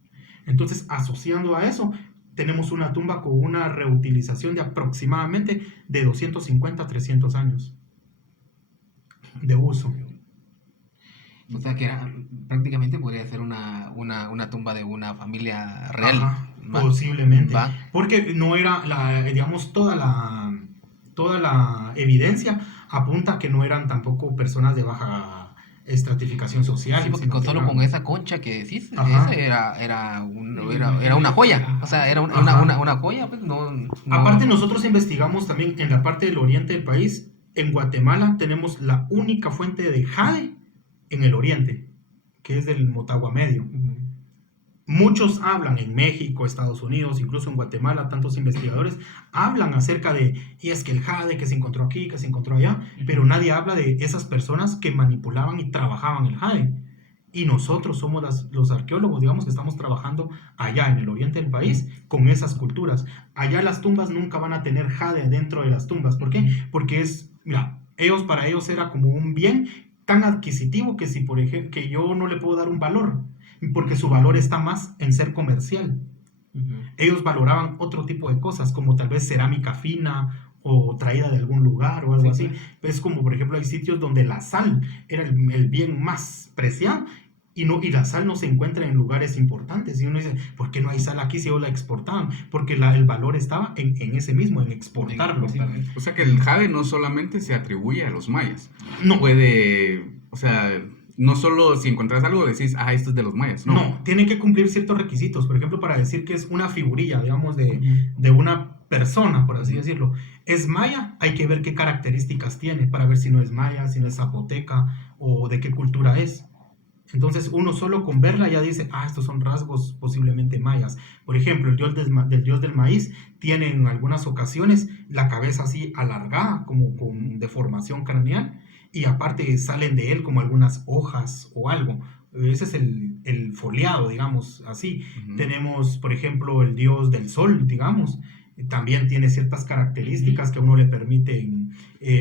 Entonces, asociando a eso, tenemos una tumba con una reutilización de aproximadamente de 250 a 300 años de uso. O sea que prácticamente podría ser una tumba de una familia real. Ajá, posiblemente. Porque no era, digamos, toda la evidencia apunta a que no eran tampoco personas de baja estratificación social. Sí, porque solo con esa concha que decís, esa era una joya. O sea, era una joya. Pues, no. Aparte, nosotros investigamos también en la parte del oriente del país. En Guatemala tenemos la única fuente de jade en el oriente, que es del Motagua Medio. Muchos hablan en México, Estados Unidos, incluso en Guatemala, tantos investigadores hablan acerca de, y es que el jade que se encontró aquí, que se encontró allá, pero nadie habla de esas personas que manipulaban y trabajaban el jade. Y nosotros somos los arqueólogos, digamos, que estamos trabajando allá en el oriente del país con esas culturas. Allá las tumbas nunca van a tener jade dentro de las tumbas. ¿Por qué? Porque mira, para ellos era como un bien tan adquisitivo que si, por ejemplo, que yo no le puedo dar un valor, porque su valor está más en ser comercial. Ellos valoraban otro tipo de cosas, como tal vez cerámica fina o traída de algún lugar o algo así. Es como, por ejemplo, hay sitios donde la sal era el bien más preciado y la sal no se encuentra en lugares importantes. Y uno dice, ¿por qué no hay sal aquí si ellos la exportaban? Porque el valor estaba en ese mismo, en exportarlo. O sea que el jade no solamente se atribuye a los mayas. No. O sea, no solo si encontrás algo decís, esto es de los mayas. No, tiene que cumplir ciertos requisitos. Por ejemplo, para decir que es una figurilla, digamos, de una persona, por así decirlo. ¿Es maya? Hay que ver qué características tiene para ver si no es maya, si no es zapoteca o de qué cultura es. Entonces uno solo con verla ya dice, estos son rasgos posiblemente mayas. Por ejemplo, el dios del dios del maíz tiene en algunas ocasiones la cabeza así alargada, como con deformación craneal, y aparte salen de él como algunas hojas o algo. Ese es el foliado, digamos, así. Tenemos, por ejemplo, el dios del sol, digamos. También tiene ciertas características que a uno le permiten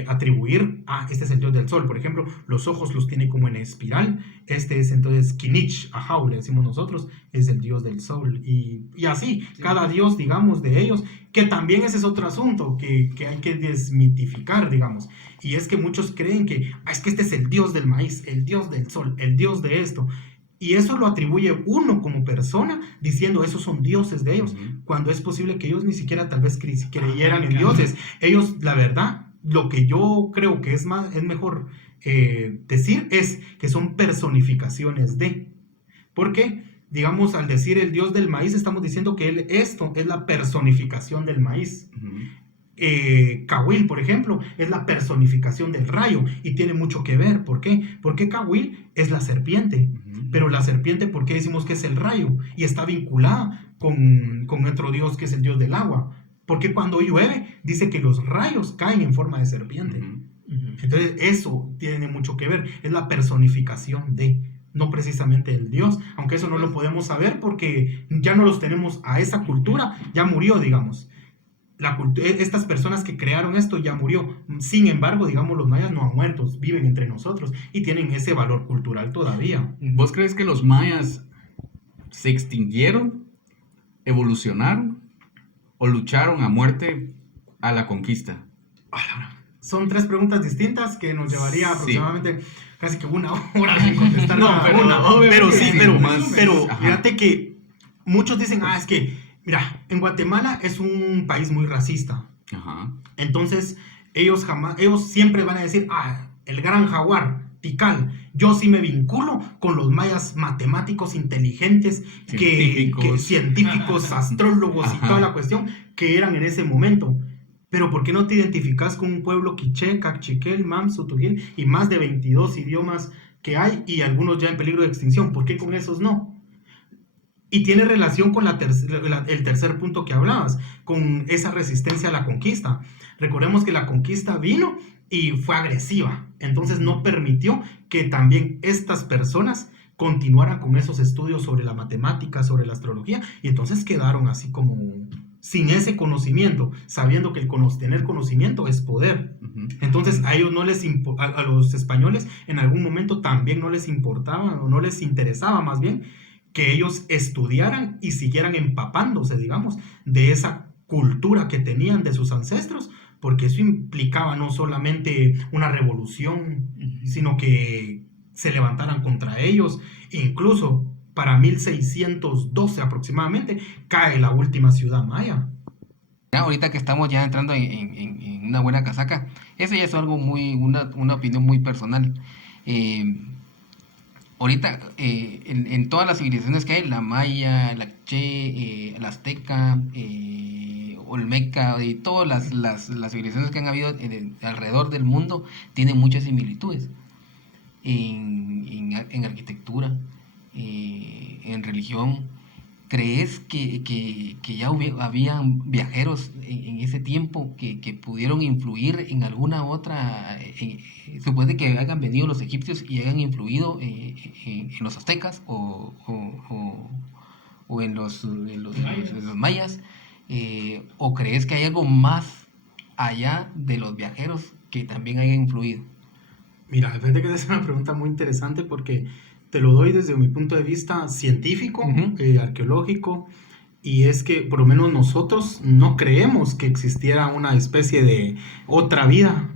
atribuir. Este es el dios del sol, por ejemplo, los ojos los tiene como en espiral. Este es entonces Kinich Ahau, le decimos nosotros, es el dios del sol. Y así, cada dios, digamos, de ellos, que también ese es otro asunto que hay que desmitificar, digamos. Y es que muchos creen que es que este es el dios del maíz, el dios del sol, el dios de esto. Y eso lo atribuye uno como persona diciendo esos son dioses de ellos, cuando es posible que ellos ni siquiera tal vez creyeran en dioses. Ellos, la verdad, lo que yo creo que es mejor decir es que son personificaciones de. ¿Por qué? Digamos, al decir el dios del maíz, estamos diciendo que esto es la personificación del maíz. Cahuil, por ejemplo, es la personificación del rayo y tiene mucho que ver. ¿Por qué? Porque Cahuil es la serpiente, pero la serpiente, ¿por qué decimos que es el rayo? Y está vinculada con otro dios que es el dios del agua. Porque cuando llueve, dice que los rayos caen en forma de serpiente. Entonces, eso tiene mucho que ver. Es la personificación no precisamente el dios, aunque eso no lo podemos saber porque ya no los tenemos a esa cultura, ya murió, digamos. Estas personas que crearon esto ya murió. Sin embargo, digamos, los mayas no han muerto, viven entre nosotros y tienen ese valor cultural todavía. ¿Vos crees que los mayas se extinguieron, evolucionaron o lucharon a muerte a la conquista? Son 3 preguntas distintas que nos llevaría aproximadamente casi que 1 hora de contestar cada una. Pero fíjate que muchos dicen, es que mira, en Guatemala es un país muy racista. Entonces, ellos siempre van a decir, el gran jaguar, Tikal. Yo sí me vinculo con los mayas matemáticos inteligentes, científicos, astrólogos y toda la cuestión que eran en ese momento. Pero ¿por qué no te identificas con un pueblo quiché, cachiquel, mamsu, tujil y más de 22 idiomas que hay y algunos ya en peligro de extinción? ¿Por qué con esos no? Y tiene relación con el tercer punto que hablabas, con esa resistencia a la conquista. Recordemos que la conquista vino y fue agresiva, entonces no permitió que también estas personas continuaran con esos estudios sobre la matemática, sobre la astrología, y entonces quedaron así como sin ese conocimiento, sabiendo que tener conocimiento es poder. Entonces a ellos a los españoles en algún momento también no les importaba o no les interesaba más bien que ellos estudiaran y siguieran empapándose, digamos, de esa cultura que tenían de sus ancestros, porque eso implicaba no solamente una revolución, sino que se levantaran contra ellos. Incluso para 1612 aproximadamente cae la última ciudad maya. Ahorita que estamos ya entrando en una buena casaca, eso ya es algo una opinión muy personal. Ahorita, en todas las civilizaciones que hay, la maya, la ché, la azteca, olmeca, y todas las civilizaciones que han habido alrededor del mundo, tienen muchas similitudes en arquitectura, en religión, ¿crees que ya habían viajeros en ese tiempo que pudieron influir en alguna otra? Supone que hayan venido los egipcios y hayan influido en los aztecas o en los mayas. ¿O crees que hay algo más allá de los viajeros que también hayan influido? Mira, fíjate que es una pregunta muy interesante porque te lo doy desde mi punto de vista científico, arqueológico, y es que por lo menos nosotros no creemos que existiera una especie de otra vida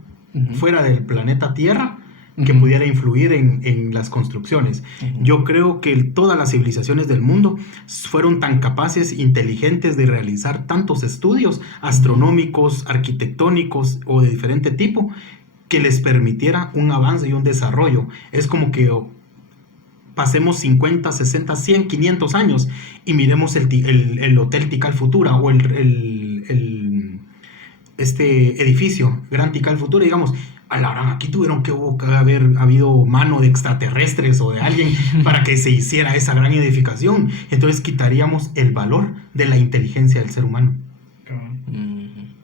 fuera del planeta Tierra que pudiera influir en las construcciones. Yo creo que todas las civilizaciones del mundo fueron tan capaces, inteligentes de realizar tantos estudios astronómicos, arquitectónicos o de diferente tipo, que les permitiera un avance y un desarrollo. Es como que pasemos 50, 60, 100, 500 años y miremos el Hotel Tikal Futura o este edificio Gran Tikal Futura, digamos, a la hora aquí tuvieron que haber habido mano de extraterrestres o de alguien para que se hiciera esa gran edificación. Entonces quitaríamos el valor de la inteligencia del ser humano.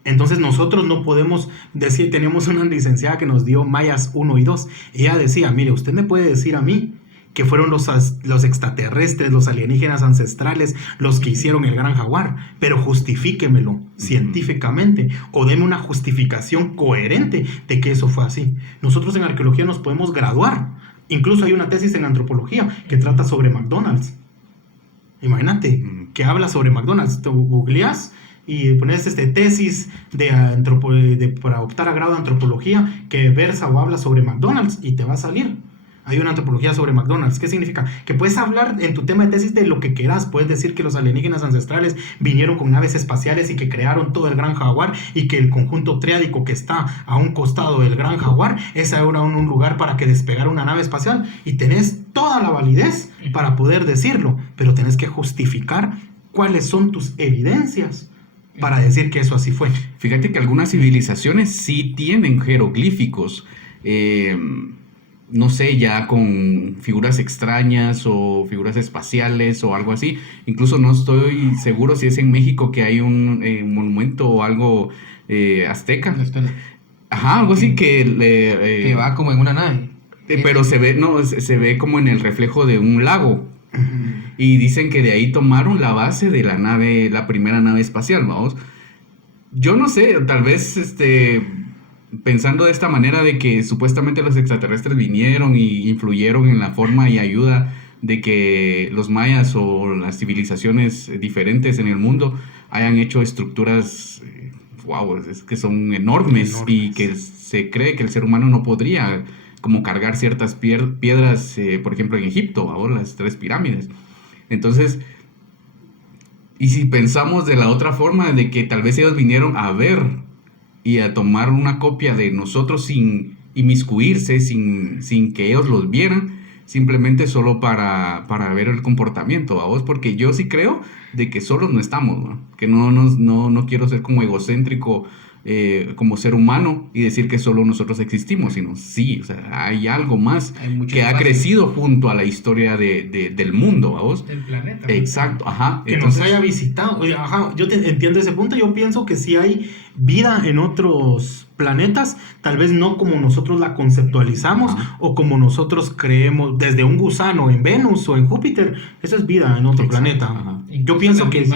Entonces nosotros no podemos decir, tenemos una licenciada que nos dio Mayas 1 y 2. Ella decía, mire, usted me puede decir a mí que fueron los extraterrestres, los alienígenas ancestrales, los que hicieron el Gran Jaguar, pero justifíquemelo científicamente o deme una justificación coherente de que eso fue así. Nosotros en arqueología nos podemos graduar. Incluso hay una tesis en antropología que trata sobre McDonald's. Imagínate, que habla sobre McDonald's. Tú googleas y pones tesis para optar a grado de antropología que versa o habla sobre McDonald's y te va a salir. Hay una antropología sobre McDonald's. ¿Qué significa? Que puedes hablar en tu tema de tesis de lo que quieras. Puedes decir que los alienígenas ancestrales vinieron con naves espaciales y que crearon todo el Gran Jaguar y que el conjunto triádico que está a un costado del Gran Jaguar es ahora un lugar para que despegara una nave espacial. Y tenés toda la validez para poder decirlo, pero tenés que justificar cuáles son tus evidencias para decir que eso así fue. Fíjate que algunas civilizaciones sí tienen jeroglíficos, no sé, ya con figuras extrañas o figuras espaciales o algo así. Incluso no estoy seguro si es en México que hay un monumento o algo azteca. Ajá, algo así que va como en una nave. Pero se ve como en el reflejo de un lago. Y dicen que de ahí tomaron la base de la nave, la primera nave espacial, vamos. Yo no sé, tal vez pensando de esta manera de que supuestamente los extraterrestres vinieron y influyeron en la forma y ayuda de que los mayas o las civilizaciones diferentes en el mundo hayan hecho estructuras, que son enormes y que se cree que el ser humano no podría, como cargar ciertas piedras, por ejemplo en Egipto, ahora las 3 pirámides. Entonces, y si pensamos de la otra forma, de que tal vez ellos vinieron a ver y a tomar una copia de nosotros sin inmiscuirse, sin que ellos los vieran, simplemente solo para ver el comportamiento, ¿vos? Porque yo sí creo de que solos no estamos, ¿no? Que no quiero ser como egocéntrico como ser humano y decir que solo nosotros existimos, sino sí, o sea, hay algo más que ha crecido junto a la historia del mundo, ¿vos? Del planeta. Exacto, ajá. Que entonces, nos haya visitado. Ajá, yo entiendo ese punto. Yo pienso que sí hay vida en otros planetas, tal vez no como nosotros la conceptualizamos, ajá, o como nosotros creemos, desde un gusano en Venus o en Júpiter. Eso es vida en otro exacto, planeta. Ajá. Yo pienso que sí.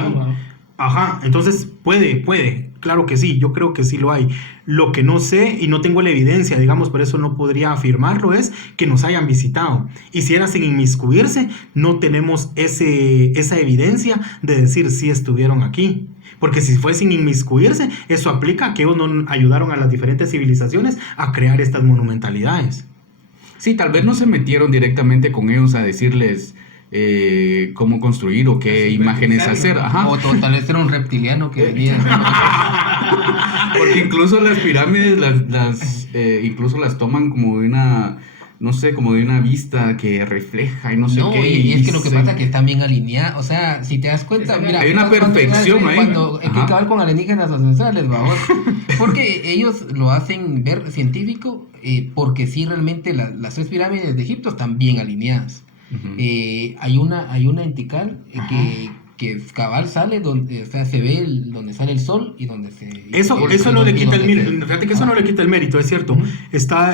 Ajá, entonces puede, claro que sí, yo creo que sí lo hay. Lo que no sé y no tengo la evidencia, digamos, por eso no podría afirmarlo, es que nos hayan visitado. Y si era sin inmiscuirse, no tenemos esa evidencia de decir si estuvieron aquí. Porque si fue sin inmiscuirse, eso aplica a que ellos no ayudaron a las diferentes civilizaciones a crear estas monumentalidades. Sí, tal vez no se metieron directamente con ellos a decirles cómo construir o qué imágenes hacer. Ajá. O tal vez era un reptiliano que venía. Porque incluso las pirámides incluso las toman como de una, no sé, como de una vista que refleja y no sé qué. Y es que lo que pasa es que están bien alineadas. O sea, si te das cuenta, mira, hay una perfección ahí. Cuando hay que acabar con alienígenas ancestrales, vamos. Porque ellos lo hacen ver científico, porque sí, realmente las 3 pirámides de Egipto están bien alineadas. Uh-huh. Hay una en Tikal que cabal sale donde, o sea, se ve donde sale el sol y donde se... Eso no le quita el mérito. Fíjate que eso no le quita el mérito, es cierto.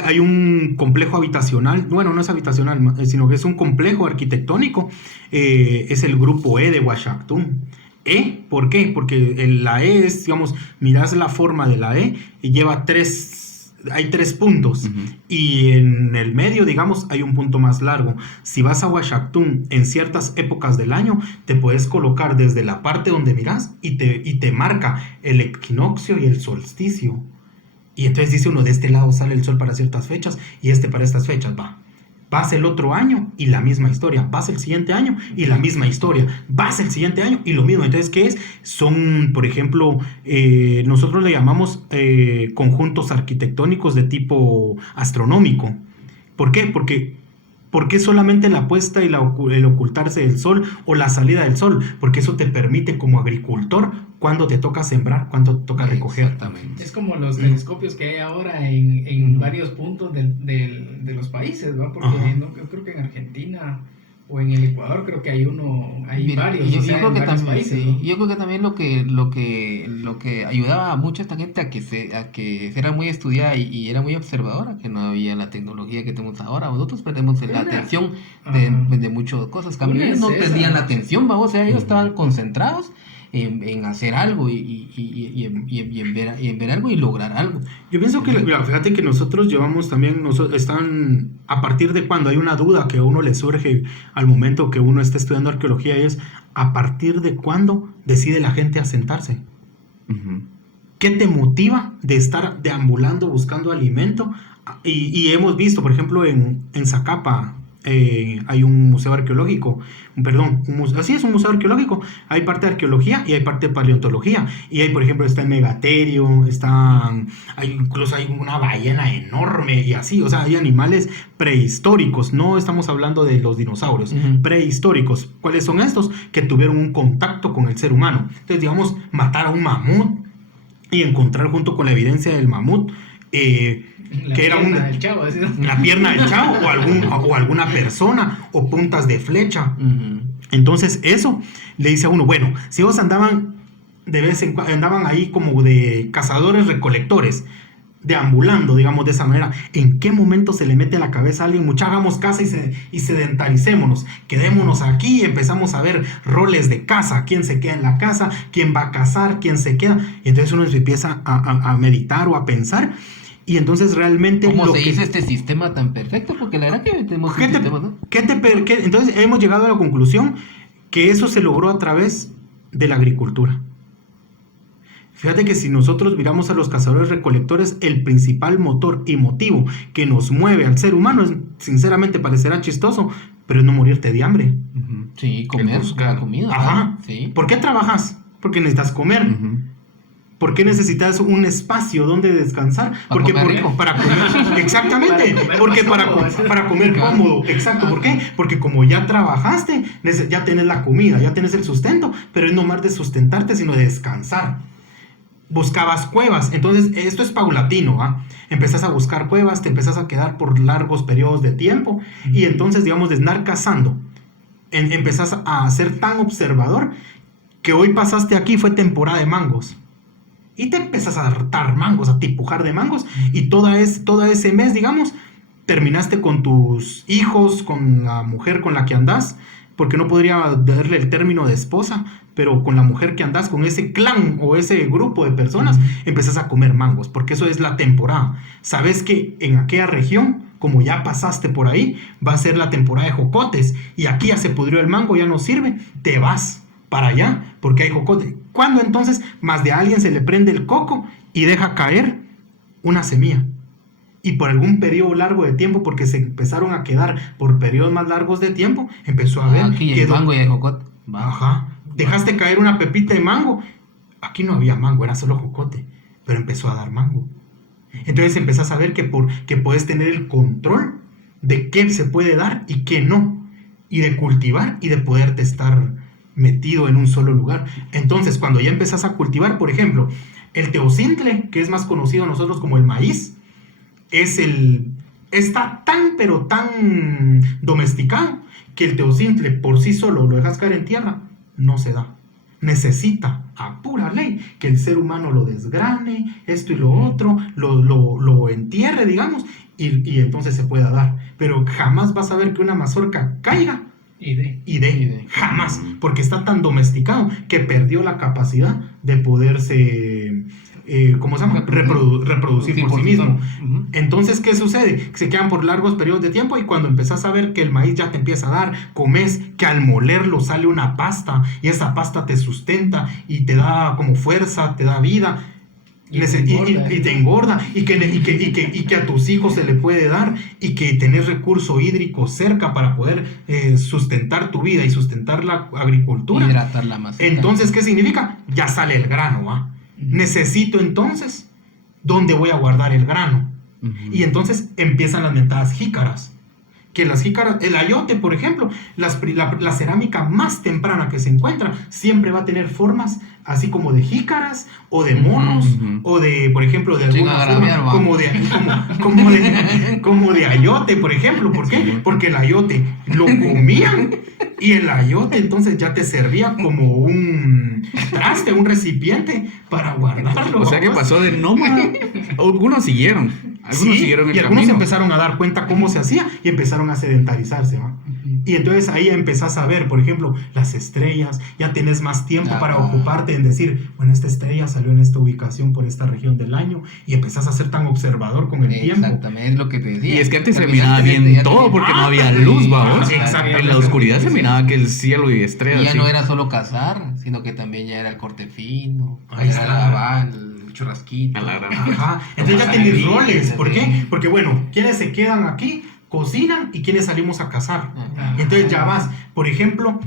Hay un complejo habitacional, bueno, no es habitacional, sino que es un complejo arquitectónico. Es el grupo E de Uasactún. ¿Por qué? Porque la E es, digamos, miras la forma de la E y lleva hay 3 puntos, y en el medio, digamos, hay un punto más largo. Si vas a Uasactún en ciertas épocas del año, te puedes colocar desde la parte donde miras y te marca el equinoccio y el solsticio. Y entonces dice uno, de este lado sale el sol para ciertas fechas y para estas fechas va. Vas el otro año y la misma historia. Vas el siguiente año y la misma historia. Vas el siguiente año y lo mismo. Entonces, ¿qué es? Son, por ejemplo, nosotros le llamamos conjuntos arquitectónicos de tipo astronómico. ¿Por qué? ¿Por qué solamente la puesta y el ocultarse del sol o la salida del sol? Porque eso te permite como agricultor cuándo te toca sembrar, cuándo te toca recoger. Exactamente. Es como los telescopios que hay ahora en varios puntos de los países, ¿no? Porque yo creo que en Argentina o en el Ecuador creo que hay varios. Yo o sea, creo en que varios también, países, sí. ¿no? Yo creo que también lo que ayudaba a mucha esta gente a que era muy estudiada y era muy observadora, que no había la tecnología que tenemos ahora. Nosotros perdemos la atención de muchas cosas. Ellos no perdían la atención, vamos, o sea, ellos estaban concentrados en hacer algo y en ver algo y lograr algo. Yo pienso que, mira, fíjate que nosotros llevamos también, están a partir de cuando hay una duda que a uno le surge al momento que uno está estudiando arqueología, es a partir de cuándo decide la gente asentarse. ¿Qué te motiva de estar deambulando buscando alimento? Y hemos visto, por ejemplo, en Zacapa, hay un museo arqueológico, así es, un museo arqueológico. Hay parte de arqueología y hay parte de paleontología. Y hay, por ejemplo, está el megaterio, incluso hay una ballena enorme y así. O sea, hay animales prehistóricos. No estamos hablando de los dinosaurios, prehistóricos. ¿Cuáles son estos? Que tuvieron un contacto con el ser humano. Entonces, digamos, matar a un mamut y encontrar junto con la evidencia del mamut que era la pierna del chavo o alguna persona o puntas de flecha. Entonces eso le dice a uno, bueno, si ellos andaban ahí como de cazadores recolectores, deambulando, digamos, de esa manera, ¿en qué momento se le mete a la cabeza a alguien, mucha, hagamos caza y sedentaricémonos, quedémonos aquí y empezamos a ver roles de caza, quién se queda en la casa, quién va a cazar, quién se queda? Y entonces uno empieza a meditar o a pensar. Y entonces realmente... ¿Cómo se hizo este sistema tan perfecto? Porque la verdad que tenemos un sistema, ¿no? Entonces hemos llegado a la conclusión que eso se logró a través de la agricultura. Fíjate que si nosotros miramos a los cazadores recolectores, el principal motor y motivo que nos mueve al ser humano, sinceramente parecerá chistoso, pero es no morirte de hambre. Sí, comer la comida. Ajá. Sí. ¿Por qué trabajas? Porque necesitas comer. ¿Por qué necesitas un espacio donde descansar? Porque para comer, exactamente, porque para comer cómodo, exacto. ¿Por qué? Porque como ya trabajaste, ya tienes la comida, ya tienes el sustento, pero es no más de sustentarte, sino de descansar. Buscabas cuevas, entonces esto es paulatino, ¿ah? Empezás a buscar cuevas, te empezás a quedar por largos periodos de tiempo y entonces, digamos, de estar cazando, empezás a ser tan observador que hoy pasaste aquí, fue temporada de mangos. Y te empezas a hartar mangos, a tipujar de mangos. Y todo ese mes, digamos, terminaste con tus hijos, con la mujer con la que andás, porque no podría darle el término de esposa, pero con la mujer que andás, con ese clan o ese grupo de personas, empezás a comer mangos, porque eso es la temporada. Sabes que en aquella región, como ya pasaste por ahí, va a ser la temporada de jocotes, y aquí ya se pudrió el mango, ya no sirve, te vas para allá, porque hay jocote. ¿Cuándo entonces más de alguien se le prende el coco y deja caer una semilla? Y por algún periodo largo de tiempo, porque se empezaron a quedar por periodos más largos de tiempo, empezó a ver aquí el mango y el jocote. Ajá. Dejaste caer una pepita de mango. Aquí no había mango, era solo jocote, pero empezó a dar mango. Entonces empezás a ver que puedes tener el control de qué se puede dar y qué no, y de cultivar y de poderte estar metido en un solo lugar. Entonces, cuando ya empezás a cultivar, por ejemplo, el teocintle, que es más conocido nosotros como el maíz, está tan, pero tan domesticado, que el teocintle por sí solo lo dejas caer en tierra, no se da. necesita, a pura ley, que el ser humano lo desgrane, esto y lo otro, lo entierre, digamos, y entonces se pueda dar. Pero jamás vas a ver que una mazorca caiga y de jamás, porque está tan domesticado que perdió la capacidad de poderse, ¿cómo se llama? Reproducir por sí mismo. Entonces, ¿qué sucede? Se quedan por largos periodos de tiempo y cuando empezás a ver que el maíz ya te empieza a dar, comes, que al molerlo sale una pasta y esa pasta te sustenta y te da como fuerza, te da vida. Y te engorda y que a tus hijos se le puede dar y que tenés recurso hídrico cerca para poder sustentar tu vida y sustentar la agricultura. Hidratar la masa. Entonces, ¿qué significa? Ya sale el grano, ¿va? Necesito entonces, ¿dónde voy a guardar el grano? Y entonces empiezan las mentadas jícaras. Que las jícaras, el ayote, por ejemplo, la cerámica más temprana que se encuentra siempre va a tener formas así como de jícaras o de monos o de, por ejemplo, de alguna forma como de ayote, por ejemplo. ¿Por qué? Porque el ayote lo comían y el ayote entonces ya te servía como un traste, un recipiente para guardarlo. O sea que pasó de nómada. Algunos siguieron. Siguieron el y algunos camino. empezaron a dar cuenta cómo se hacía y empezaron a sedentarizarse, ¿va? Y entonces ahí empezás a ver, por ejemplo, las estrellas, ya tenés más tiempo para ocuparte en decir, bueno, esta estrella salió en esta ubicación por esta región del año y empezás a ser tan observador con el tiempo. Exactamente, es lo que te decía. Y es que antes se miraba bien todo porque no había luz, vamos. Exactamente. En la oscuridad se miraba que el cielo y estrellas. Y ya sí. no era solo cazar, sino que también ya era el corte fino, Ahí era está. el churrasquito. A la gran- Ajá, entonces ya tenés roles. ¿Por qué? Porque bueno, ¿quiénes se quedan aquí? Cocinan y quienes salimos a cazar. Entonces ya vas, por ejemplo,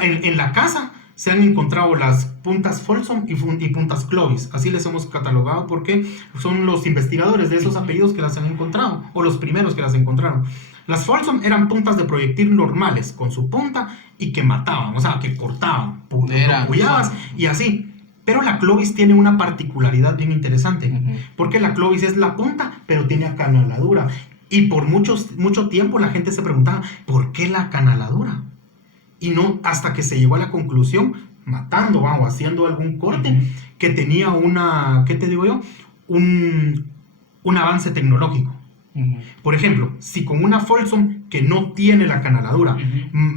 en la casa se han encontrado las puntas Folsom y puntas Clovis, así les hemos catalogado porque son los investigadores de esos apellidos que las han encontrado, o los primeros que las encontraron. Las Folsom eran puntas de proyectil normales, con su punta y que mataban, o sea, que cortaban, pullabas y así. Pero la Clovis tiene una particularidad bien interesante, porque la Clovis es la punta, pero tiene acanaladura. Y por mucho tiempo la gente se preguntaba, ¿por qué la acanaladura? Y no hasta que se llegó a la conclusión, matando o haciendo algún corte, que tenía ¿qué te digo yo? Un avance tecnológico. Por ejemplo, si con una Folsom que no tiene la acanaladura,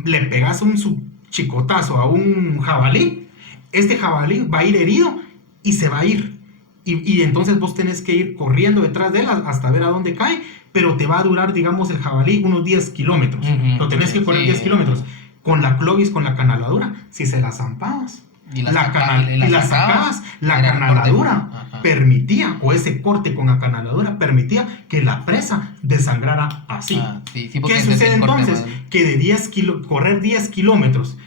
le pegas un chicotazo a un jabalí, este jabalí va a ir herido y se va a ir. Y entonces vos tenés que ir corriendo detrás de él hasta ver a dónde cae, pero te va a durar, digamos, el jabalí unos 10 kilómetros. Lo tenés que correr 10 kilómetros. Con la Clovis, con la canaladura, si se la zampabas y la sacabas, la canaladura permitía, o ese corte con la canaladura permitía que la presa desangrara así. ¿Qué sucede entonces? Que de correr 10 kilómetros,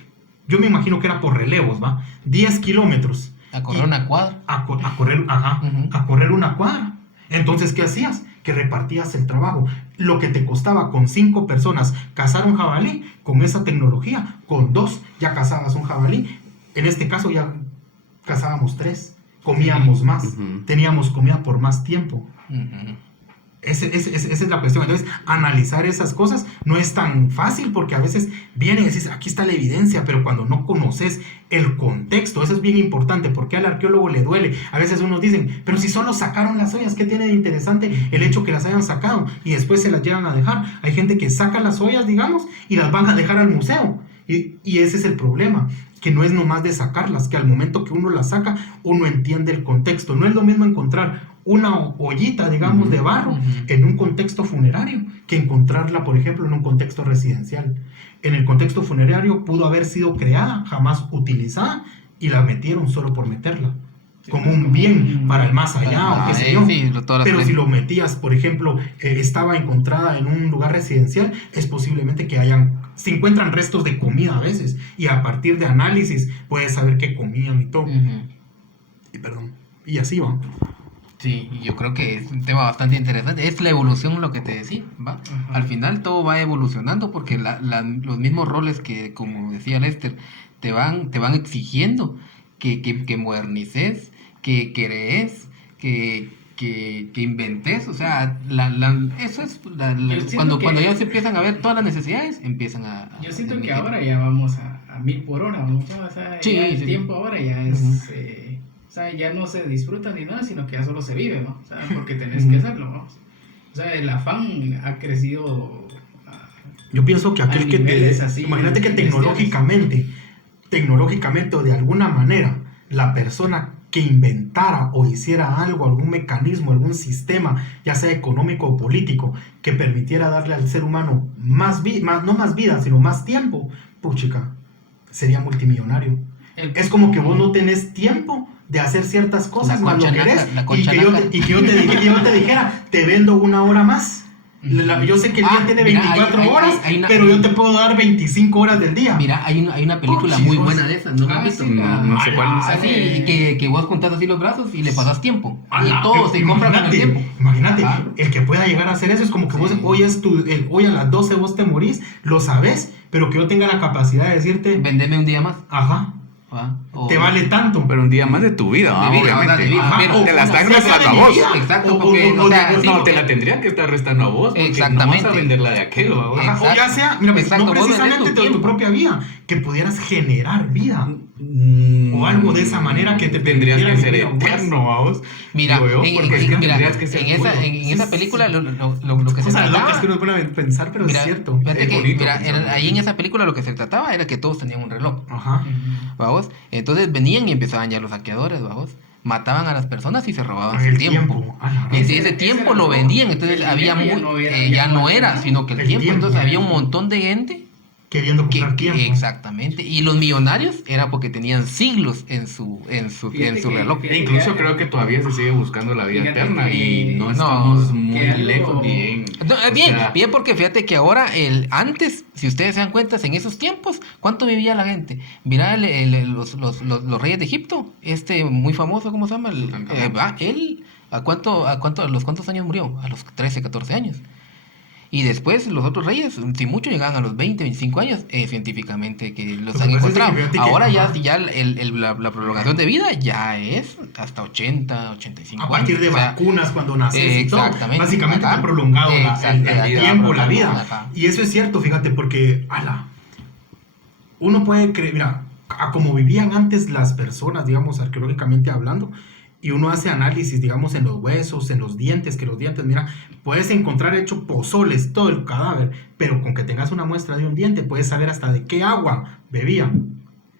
yo me imagino que era por relevos, ¿va? 10 kilómetros. A correr una cuadra. A correr una cuadra. Entonces, ¿qué hacías? Que repartías el trabajo. Lo que te costaba con 5 personas cazar un jabalí, con esa tecnología, con 2 ya cazabas un jabalí. En este caso ya cazábamos 3, comíamos más, teníamos comida por más tiempo. Esa es la cuestión. Entonces, analizar esas cosas no es tan fácil porque a veces viene y decís, aquí está la evidencia, pero cuando no conoces el contexto, eso es bien importante, porque al arqueólogo le duele. A veces unos dicen, pero si solo sacaron las ollas, ¿qué tiene de interesante el hecho que las hayan sacado y después se las llevan a dejar? Hay gente que saca las ollas, digamos, y las van a dejar al museo. Y ese es el problema, que no es nomás de sacarlas, que al momento que uno las saca, uno entiende el contexto. No es lo mismo encontrar una ollita, digamos, de barro en un contexto funerario que encontrarla, por ejemplo, en un contexto residencial. En el contexto funerario pudo haber sido creada, jamás utilizada, y la metieron solo por meterla, como un bien para el más allá, o qué sé yo. Pero si lo metías, por ejemplo, estaba encontrada en un lugar residencial, es posiblemente que se encuentran restos de comida a veces, y a partir de análisis puedes saber qué comían y todo. Y así va. Sí, yo creo que es un tema bastante interesante. Es la evolución lo que te decía, ¿va? Al final todo va evolucionando porque los mismos roles que, como decía Lester, te van exigiendo que modernices, que crees, que que inventes, o sea, eso es, Yo siento cuando que- ya se empiezan a ver todas las necesidades, empiezan a... Yo siento a que meter. ahora ya vamos a 1000 por hora, mucho, o sea, Sí, ya el sí. tiempo ahora ya es, Ujú. o sea, ya no se disfruta ni nada, sino que ya solo se vive, ¿no? O sea, porque tenés que hacerlo, ¿no? O sea, el afán ha crecido Yo pienso que aquel A que niveles así imagínate que bestiales. tecnológicamente o de alguna manera, la persona que inventara o hiciera algo, algún mecanismo, algún sistema, ya sea económico o político, que permitiera darle al ser humano no más vida, sino más tiempo, puchica, sería multimillonario. Es como que vos no tenés tiempo de hacer ciertas cosas, La más lo concha querés, naca, la y concha que yo naca. te, y que yo te dijera, te vendo una hora más. Yo sé que el día tiene mira, 24 horas, hay una- pero yo te puedo dar 25 horas del día. Mira, hay una película Puchis, muy vos. buena de esas, ¿no la has visto? sí, No sé cuál. Así, que vos juntás así los brazos y le pasas tiempo. Ala, Y todo se compra con el imagínate, tiempo. Imagínate, Ajá. el que pueda llegar a hacer eso es como que vos Sí. hoy a las 12 vos te morís, lo sabes, pero que yo tenga la capacidad de decirte, Vendeme un día más. ajá, ¿va? O- te vale tanto. Pero un día más de tu vida, De ¿va? vida, Obviamente. ¿verdad? De vida. Ajá, Pero- te la están ya sea restando de a mi vos. vida, Exacto, porque, o sea, sí, No, porque- te la tendría que estar restando a vos. Porque Exactamente. no vas a vender la de aquel, ¿va? Ajá, o ya Exacto. sea, mira, pues, Exacto, no vos vendés precisamente tu de tu tiempo. propia vida, que pudieras generar vida. O algo de esa manera que te tendrías que permitiera ser vivir a eterno, vamos. Mira, Digo yo, porque es que mira, tendrías que ser en puro. esa película lo que se Cosas trataba... locas que uno puede pensar, pero Mira, es cierto. fíjate Es que, bonito mira, pensar, ahí en esa película lo que se trataba era que todos tenían un reloj, Ajá. ¿vamos? Entonces venían y empezaban ya los saqueadores, ¿vamos? Mataban a las personas y se robaban Ah, su el tiempo. tiempo. A la Y vez. ese tiempo era lo todo. vendían, entonces El había dinero ya no era, sino que el tiempo. Entonces había un era. montón de gente Queriendo comprar tiempo. exactamente. Y los millonarios era porque tenían siglos en su Fíjate que- reloj. fíjate E incluso creo que todavía se sigue buscando la vida Fíjate eterna y que- no no, estamos muy que algo- lejos bien. No, O bien, sea, bien, porque fíjate que ahora, antes, si ustedes se dan cuenta, en esos tiempos, ¿cuánto vivía la gente? Mira los reyes de Egipto, muy famoso, ¿cómo se llama? Él, ¿a los cuántos años murió? A los 13, 14 años. Y después los otros reyes, si mucho, llegaban a los 20, 25 años, científicamente que los Lo que han pasa es que encontrado. fíjate que- Ahora ajá. ya la prolongación de vida ya es hasta 80, 85 A partir años. de O sea, vacunas cuando naces y todo. exactamente. Básicamente Ajá. te ha prolongado Exacto, el la vida, tiempo, la ajá, vida. ajá. Y eso es cierto, fíjate, porque, uno puede creer, mira, a como vivían antes las personas, digamos, arqueológicamente hablando, y uno hace análisis, digamos, en los huesos, en los dientes, que los dientes, mira, puedes encontrar hecho pozoles, todo el cadáver, pero con que tengas una muestra de un diente, puedes saber hasta de qué agua bebía.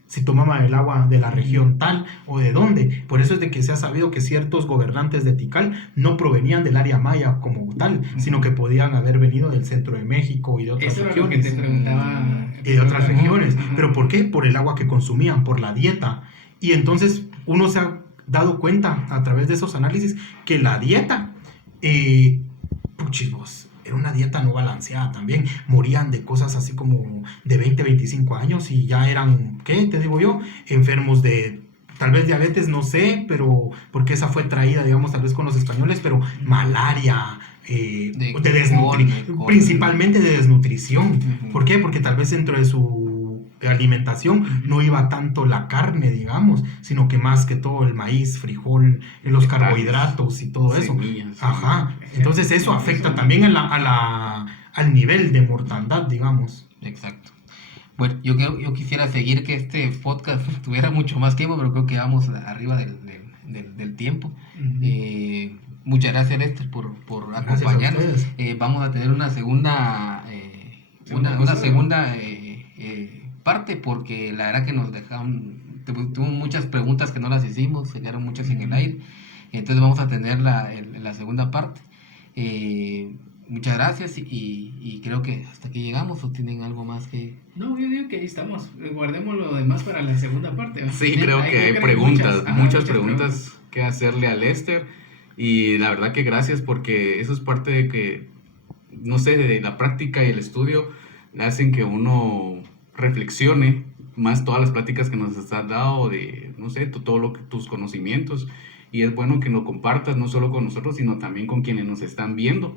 Si tomaban el agua de la región tal o de dónde. Por eso es de que se ha sabido que ciertos gobernantes de Tikal no provenían del área maya como tal, sino que podían haber venido del centro de México y de otras Eso era lo que regiones. te preguntaba. Y de otras regiones. Ajá. ¿Pero por qué? Por el agua que consumían, por la dieta. Y entonces uno se ha dado cuenta a través de esos análisis que la dieta, puchis, era una dieta no balanceada también. Morían de cosas así como de 20, 25 años y ya eran, ¿qué te digo yo? Enfermos de tal vez diabetes, no sé, pero porque esa fue traída, digamos, tal vez con los españoles, pero malaria, principalmente de desnutrición. Ujú. ¿Por qué? Porque tal vez dentro de su alimentación no iba tanto la carne, digamos, sino que más que todo el maíz, frijol, los carbohidratos y todo eso. semillas, Ajá. Entonces eso afecta también al nivel de mortandad, digamos. Exacto. Bueno, yo quisiera seguir que este podcast tuviera mucho más tiempo, pero creo que vamos arriba del tiempo. Ujú. Muchas gracias, Lester, por Gracias a acompañarnos. ustedes. Vamos a tener una segunda parte, porque la verdad que nos dejaron, tuvo muchas preguntas que no las hicimos, se quedaron muchas en el aire. Entonces vamos a tener la segunda parte. Muchas gracias y creo que hasta aquí llegamos. ¿O tienen algo más que...? No, yo digo que ahí estamos. Guardemos lo demás para la segunda parte. ¿va? Sí, creo que hay preguntas, muchas preguntas que hacerle a Lester. Y la verdad que gracias, porque eso es parte de que, no sé, de la práctica y el estudio hacen que uno reflexione más todas las pláticas que nos has dado, de, no sé, tus conocimientos. Y es bueno que lo compartas no solo con nosotros, sino también con quienes nos están viendo.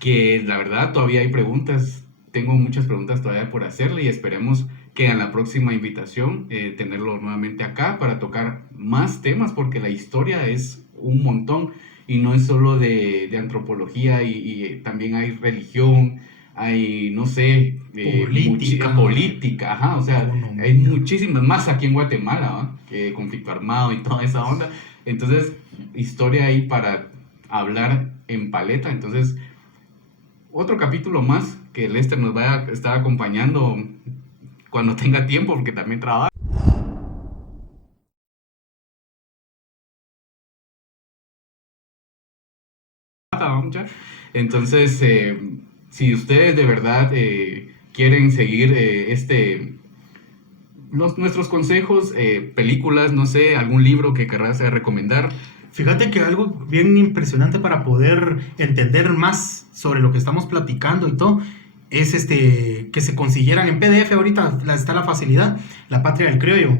Que la verdad todavía hay preguntas, tengo muchas preguntas todavía por hacerle y esperemos que en la próxima invitación tenerlo nuevamente acá para tocar más temas, porque la historia es un montón y no es solo de antropología, y también hay religión, hay, no sé, política, ajá, o sea, economía. hay muchísimas más aquí en Guatemala, ¿va? Que conflicto armado y toda esa onda. Entonces, historia ahí para hablar en paleta. Entonces, otro capítulo más que Lester nos va a estar acompañando cuando tenga tiempo, porque también trabaja. Entonces, si ustedes de verdad quieren seguir nuestros consejos, películas, no sé, algún libro que querrás recomendar. Fíjate que algo bien impresionante para poder entender más sobre lo que estamos platicando y todo, es que se consiguieran en PDF, ahorita está la facilidad, La Patria del Criollo.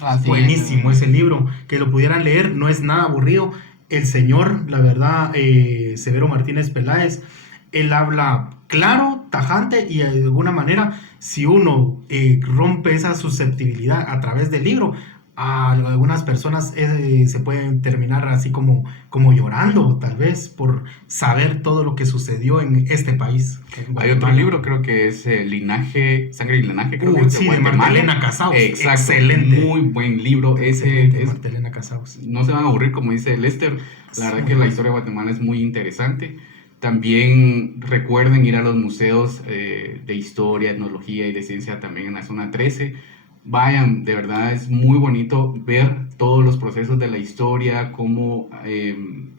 Así Buenísimo ese libro, que lo pudieran leer, no es nada aburrido. El señor, la verdad, Severo Martínez Peláez, él habla claro, tajante, y de alguna manera, si uno rompe esa susceptibilidad a través del libro, a algunas personas se pueden terminar así como llorando, tal vez, por saber todo lo que sucedió en este país. Hay otro libro, creo que es Linaje, Sangre y Linaje, creo que es Sí, de Martelena Casaus. Exacto, Excelente. muy buen libro. Excelente, Martelena Casaus. No se van a aburrir, como dice Lester. La verdad que la historia de Guatemala es muy interesante. También recuerden ir a los museos de historia, etnología y de ciencia también en la zona 13. Vayan, de verdad es muy bonito ver todos los procesos de la historia, cómo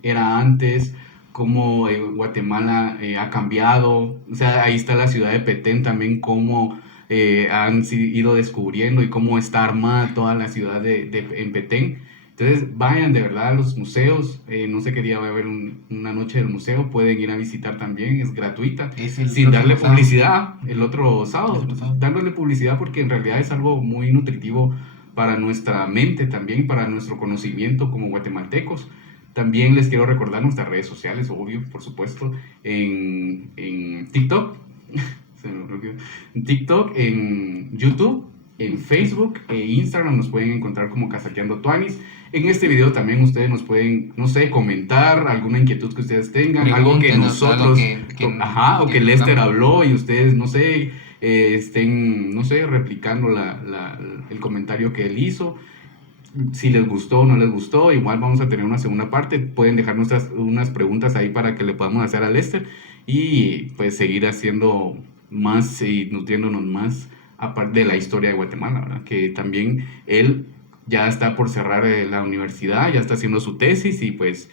era antes, cómo Guatemala ha cambiado. O sea, ahí está la ciudad de Petén también, cómo han ido descubriendo y cómo está armada toda la ciudad en Petén. Entonces vayan de verdad a los museos, no sé qué día va a haber una noche del museo, pueden ir a visitar también, es gratuita, sin darle publicidad el otro sábado, dándole publicidad porque en realidad es algo muy nutritivo para nuestra mente también, para nuestro conocimiento como guatemaltecos. También les quiero recordar nuestras redes sociales, obvio, por supuesto, en TikTok, en TikTok, en YouTube, en Facebook e Instagram nos pueden encontrar como Casaqueando Tuanis. En este video también ustedes nos pueden, no sé, comentar alguna inquietud que ustedes tengan, algo que nosotros, o que Lester habló y ustedes, no sé, estén, no sé, replicando el comentario que él hizo. Si les gustó o no les gustó, igual vamos a tener una segunda parte. Pueden dejar unas preguntas ahí para que le podamos hacer a Lester y pues seguir haciendo más y nutriéndonos más aparte de la historia de Guatemala, ¿verdad? Que también él ya está por cerrar la universidad, ya está haciendo su tesis y pues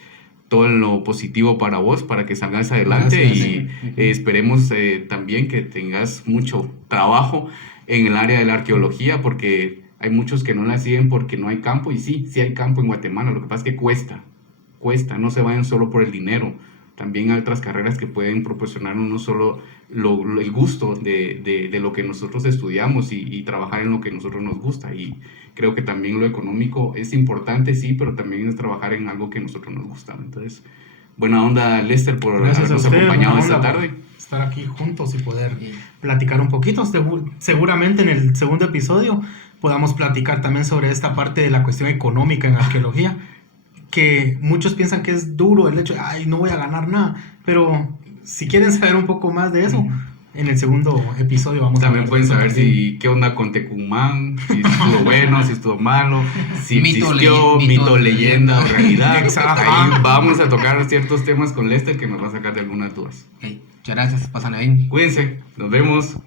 todo lo positivo para vos, para que salgas adelante. Gracias, y esperemos también que tengas mucho trabajo en el área de la arqueología, porque hay muchos que no la siguen porque no hay campo, y sí hay campo en Guatemala, lo que pasa es que cuesta, no se vayan solo por el dinero. También hay otras carreras que pueden proporcionarnos no solo el gusto de lo que nosotros estudiamos y trabajar en lo que a nosotros nos gusta. Y creo que también lo económico es importante, sí, pero también es trabajar en algo que a nosotros nos gusta. Entonces, buena onda, Lester, por habernos acompañado esta tarde. Estar aquí juntos y poder platicar un poquito. Seguramente en el segundo episodio podamos platicar también sobre esta parte de la cuestión económica en arqueología, que muchos piensan que es duro el hecho de, ay, no voy a ganar nada, pero si quieren saber un poco más de eso, en el segundo episodio vamos también a pueden saber qué onda con Tecumán, si estuvo bueno, si estuvo malo, si mito, leyenda o realidad. Ahí vamos a tocar ciertos temas con Lester que nos va a sacar de algunas dudas. Muchas gracias, pasan bien. Cuídense, nos vemos.